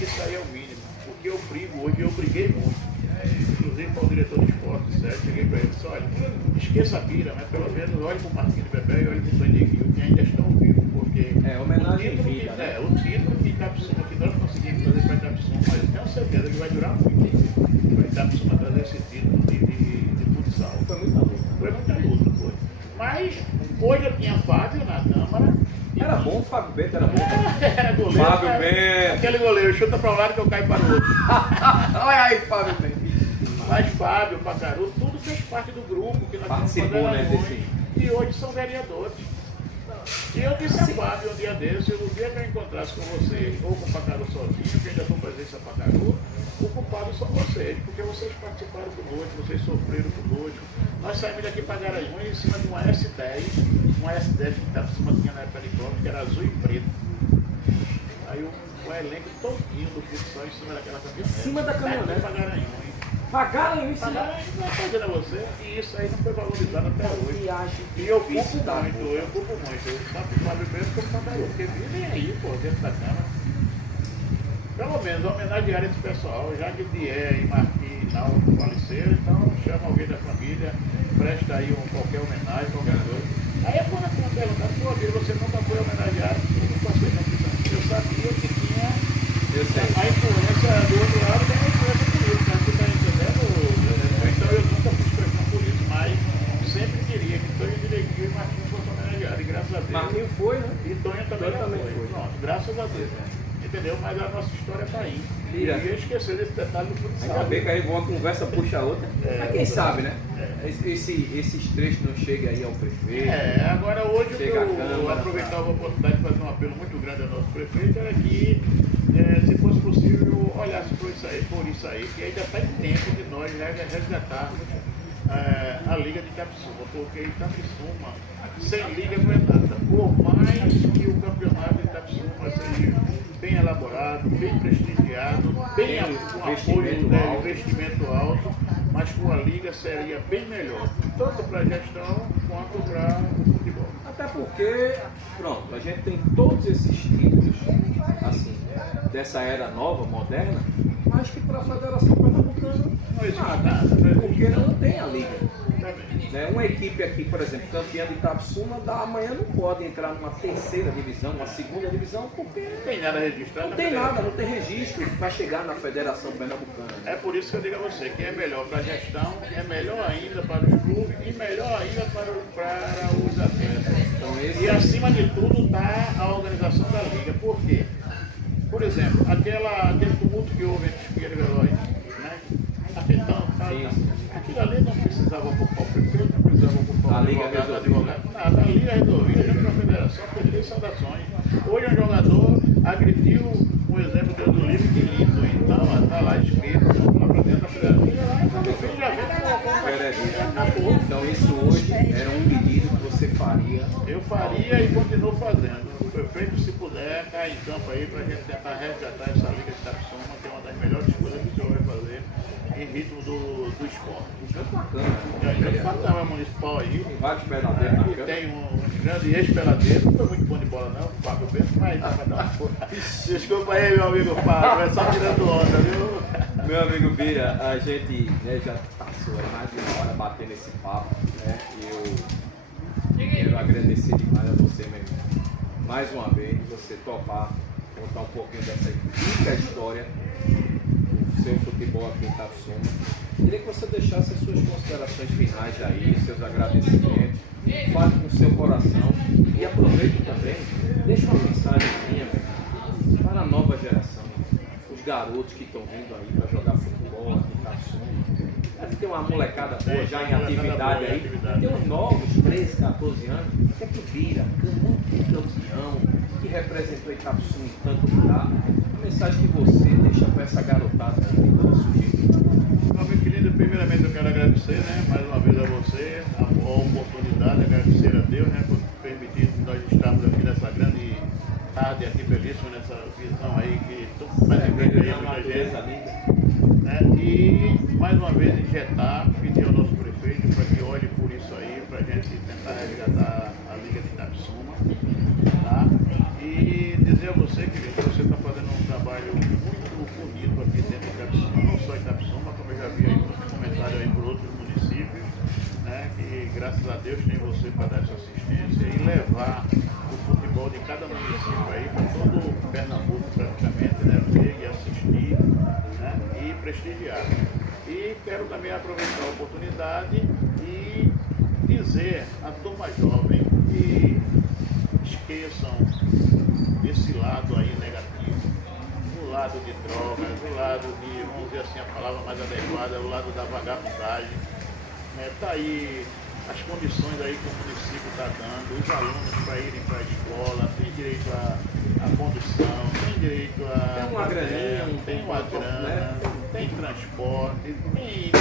Isso aí é o mínimo, porque eu brigo hoje, eu briguei muito. Inclusive para o diretor de esporte, Sérgio, cheguei para ele e disse, olha, esqueça a Bira, mas pelo menos olhe para o Marquinhos de Bebé e olhe para o Neguinho, que ainda estão vivos, porque homenagem em vida, né? o título que Capsuma, que nós conseguimos trazer para Capsuma, mas eu tenho certeza que vai durar muito para Capsuma trazer esse título de futsal. Foi muita luta. Foi muita luta, foi. Mas hoje eu tinha Fábio na Câmara. Era bom, o Fábio Bento era bom. Era goleiro. Fábio Bento. Aquele goleiro, chuta para um lado que eu caio para o outro. Olha aí, Fábio Bento. Mas Fábio, Pacaru, tudo fez parte do grupo que nós Participou, né, desse... E hoje são vereadores. E eu disse a Fábio um dia desse, o dia que eu encontrasse com você ou com o Pacaru sozinho, que ainda estou presença Pacaru, o culpado são vocês, porque vocês participaram conosco, vocês sofreram conosco. Nós saímos daqui para Garanhuns em cima de uma S10 que estava em cima, tinha na época de prova, que era azul e preto. Aí o elenco todinho do futsal em cima daquela caminhonete. Em cima da caminhonete? Para Garanhuns. Pagaram isso? Pagaram, não estou dizendo a você, e isso aí não foi valorizado até hoje. E eu culpo muito, tanto o Fábio Bento como o Pacaru, porque vivem aí, pô, dentro da Câmara. Pelo menos homenagear esse pessoal, já que Dié e Marquinhos e Naldo faleceram, então chama alguém da família, presta aí qualquer homenagem, qualquer coisa. Aí é quando eu perguntar, pô, vida, você nunca foi homenageado, eu não passei não, eu sabia que tinha a influência do outro lado, tem a influência política, você está entendendo? Então eu nunca fiz pressão por isso, mas sempre queria que Tonho Direitinho e Marquinhos fossem homenageados, e graças a Deus. Marquinhos foi, né? E Tonho também foi. Pronto, graças a Deus, né? Entendeu? Mas a nossa história está aí. E eu ia esquecer desse detalhe do futsal. Ainda bem que aí uma conversa puxa a outra. Mas quem sabe, né? Esses trechos não chegam aí ao prefeito. Agora hoje eu vou aproveitar a oportunidade de fazer um apelo muito grande ao nosso prefeito, era que, se fosse possível, olhasse por isso aí, que ainda está em tempo de nós resgatarmos a Liga de Itapissuma, porque Itapissuma, sem liga não é nada. Por mais que o campeonato de Itapissuma seja bem elaborado, bem prestigiado, bem com apoio, investimento alto, mas com a liga seria bem melhor, tanto para a gestão quanto para o futebol. Até porque, pronto, a gente tem todos esses títulos, assim, dessa era nova, moderna, mas que para a Federação Pernambucana não existe nada, porque não tem a liga. Né? Uma equipe aqui, por exemplo, campeã de Itapissuma, amanhã não pode entrar numa terceira divisão, uma segunda divisão, porque não tem nada registrado. Não tem nada, não tem registro para chegar na Federação Pernambucana. É por isso que eu digo a você que é melhor para a gestão, é melhor ainda para os clubes e melhor ainda para os atletas. Então, e acima de tudo está a organização da liga. Por quê? Por exemplo, aquele tumulto que houve entre Espinheiro e Veloz, né? Aquilo ali não precisava ocupar o prefeito, não precisava ocupar o advogado, nada. A liga resolvia, junto com a federação, perder saudações. Hoje um jogador agrediu um exemplo do livro que lindo, então está lá escrito, lá para dentro da federação. Já vê Então isso hoje era um pedido que você faria? Eu faria e continuo fazendo. O prefeito, se puder, cai em campo aí para a gente tentar resgatar essa Liga de Itapissuma, que é uma das melhores coisas que o senhor vai fazer em ritmo do esporte. Isso é bacana. Não é municipal aí. Tem vários peladeiros. Tem um grande ex-peladeiro, não foi muito bom de bola não, o Fábio Bento, mas dá para dar uma porra. Desculpa aí, meu amigo Fábio, é só tirando onda, viu? Meu amigo Bira, a gente já passou mais de uma hora batendo esse papo, né? Eu quero agradecer demais a você, meu irmão. Mais uma vez, você topar contar um pouquinho dessa rica história do seu futebol aqui em Itapissuma. Queria que você deixasse as suas considerações finais aí, seus agradecimentos, fale com o seu coração e aproveite também, deixa uma mensagenzinha para a nova geração, os garotos que estão vindo aí para jogar futebol aqui em Itapissuma. Deve ter uma molecada boa já em atividade aí, tem uns novos, 13, 14 anos, que é que vira, campeão, que representou Itapissuma em tanto lugar. A mensagem que você deixa para essa garotada que tem toda surgida. Meu querido, primeiramente eu quero agradecer, né, mais uma vez a você, a oportunidade, agradecer a Deus, né, por permitir nós estarmos aqui nessa grande tarde aqui belíssima, nessa visão aí que todo mundo muita gente, né, e mais uma vez injetar, pedir ao nosso prefeito para que olhe por isso aí, para a gente tentar resgatar a Liga de Itapissuma, tá? E dizer a você, querido, que você está fazendo um trabalho muito bonito aqui dentro de Itapissuma, não só Itapissuma, como eu já vi aí muitos comentários aí por outros municípios, né, que graças a Deus tem você para dar essa assistência e levar o futebol de cada município aí para todo o Pernambuco praticamente, né, ver e assistir, né, e prestigiar. E quero também aproveitar a oportunidade e dizer à turma jovem que assim, a palavra mais adequada, é o lado da vagabundagem. Está aí as condições aí que o município está dando, os alunos para irem para a escola, tem direito à condução, tem direito a... Tem uma graninha, tem uma grana, né? tem transporte, tem comida.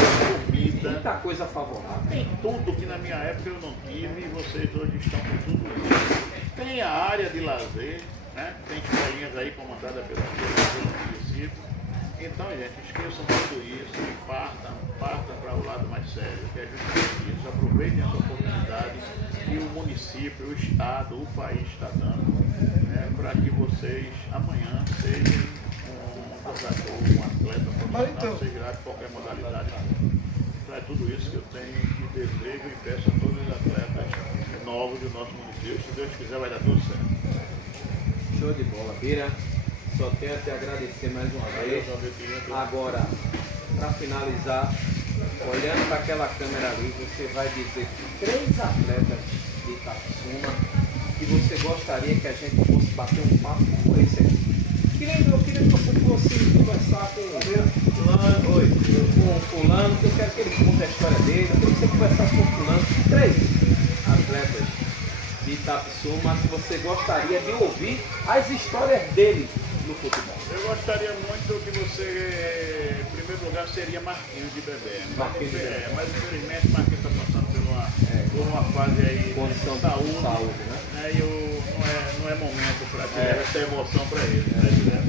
Muita coisa favorável. Tem tudo que na minha época eu não tive e vocês hoje estão com tudo isso. Tem a área de lazer, né? Tem escolinhas aí comandadas pelo município. Então, gente, esqueçam tudo isso e partam para o lado mais sério, que é justamente isso. Aproveitem essa oportunidade que o município, o Estado, o país está dando, né, para que vocês amanhã sejam um jogador, um atleta profissional, seja lá de qualquer modalidade. Então é tudo isso que eu tenho e desejo e peço a todos os atletas novos do nosso município. Se Deus quiser, vai dar tudo certo. Show de bola, Bira. Só tenho a te agradecer mais uma vez. Agora, para finalizar, olhando para aquela câmera ali, você vai dizer que 3 atletas de Itapissuma que você gostaria que a gente fosse bater um papo com esse aqui. Eu queria que você fosse conversar com fulano, que eu quero que ele conte a história dele, eu queria que você conversasse com fulano. 3 atletas de Itapissuma que você gostaria de ouvir as histórias dele no futebol. Eu gostaria muito que você, em primeiro lugar, seria Marquinhos de Bebé. Mas infelizmente Marquinhos está passando por uma fase aí Condição de saúde, né? E não é momento para ter essa emoção para ele. Né?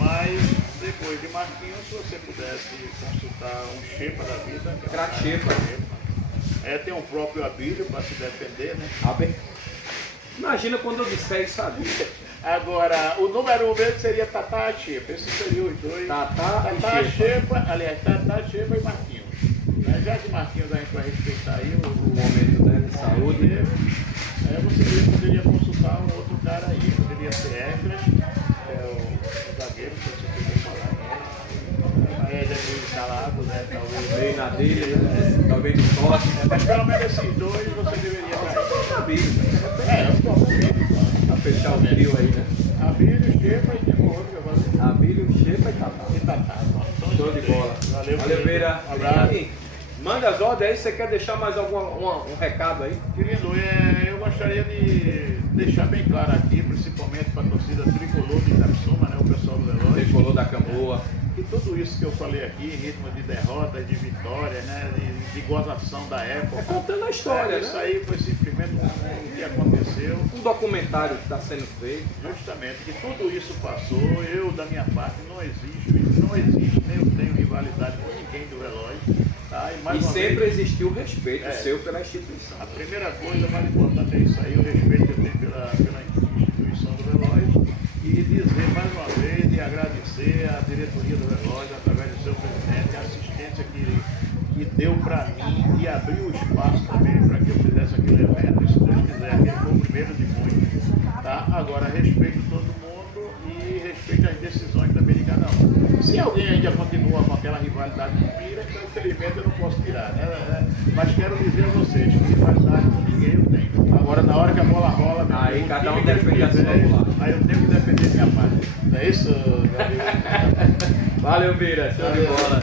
Mas depois de Marquinhos, se você pudesse consultar um Xepa da vida, que é Craque Xepa. Tem um próprio Abílio para se defender, né? Imagina quando eu disser isso ali. Agora, o número 1 mesmo seria Tatá Xepa. Esses seriam os dois. Tatá Xepa, aliás, Tatá Xepa e Marquinhos. Já que Marquinhos a gente vai respeitar aí o momento, né, de saúde, você poderia consultar um outro cara aí. Poderia ser Esdras, que é o zagueiro, que você poderia falar. Aí é meio calado, né? Talvez meio na dele, né? Talvez no toque. Mas pelo menos esses dois você deveria estar aí. Eu estou com pra fechar o trio aí, né? Abílio, Xepa e tem outro agora. Abílio, Xepa e Tatá. Show de bola. Valeu, Beira. Abraço. Manda as ordens aí, você quer deixar mais um recado aí? Querido, eu gostaria de deixar bem claro aqui, principalmente para a torcida tricolor de Itapissuma, né, o pessoal do Veloz. Tricolor da Camboa. Que tudo isso que eu falei aqui, ritmo de derrotas, de vitórias, né, de gozação da época. Contando a história, né? Isso aí foi simplesmente o que aconteceu. Um documentário que está sendo feito. Justamente, que tudo isso passou, eu da minha parte não existe, nem eu tenho rivalidade com ninguém do Veloz. Tá? E sempre existiu o respeito seu pela instituição. A primeira coisa mais importante é isso aí, o respeito que eu tenho pela instituição do Veloz. E dizer mais uma vez e agradecer à diretoria do Veloz, através do seu presidente, a assistência que deu para mim e abriu o espaço também para que eu fizesse aquele evento. E se Deus quiser, aquele foi o primeiro de muitos. Tá? Agora, respeito todo mundo e respeito as decisões também de cada um. Se alguém ainda continua com aquela rivalidade com Pira, então infelizmente eu não posso tirar, né? Mas quero dizer a vocês que rivalidade com ninguém eu tenho. Agora, na hora que a bola rola, aí cada um defende a sua bola. Aí eu tenho que defender minha parte. Não é isso, meu amigo? Valeu, Bira. Show de bola.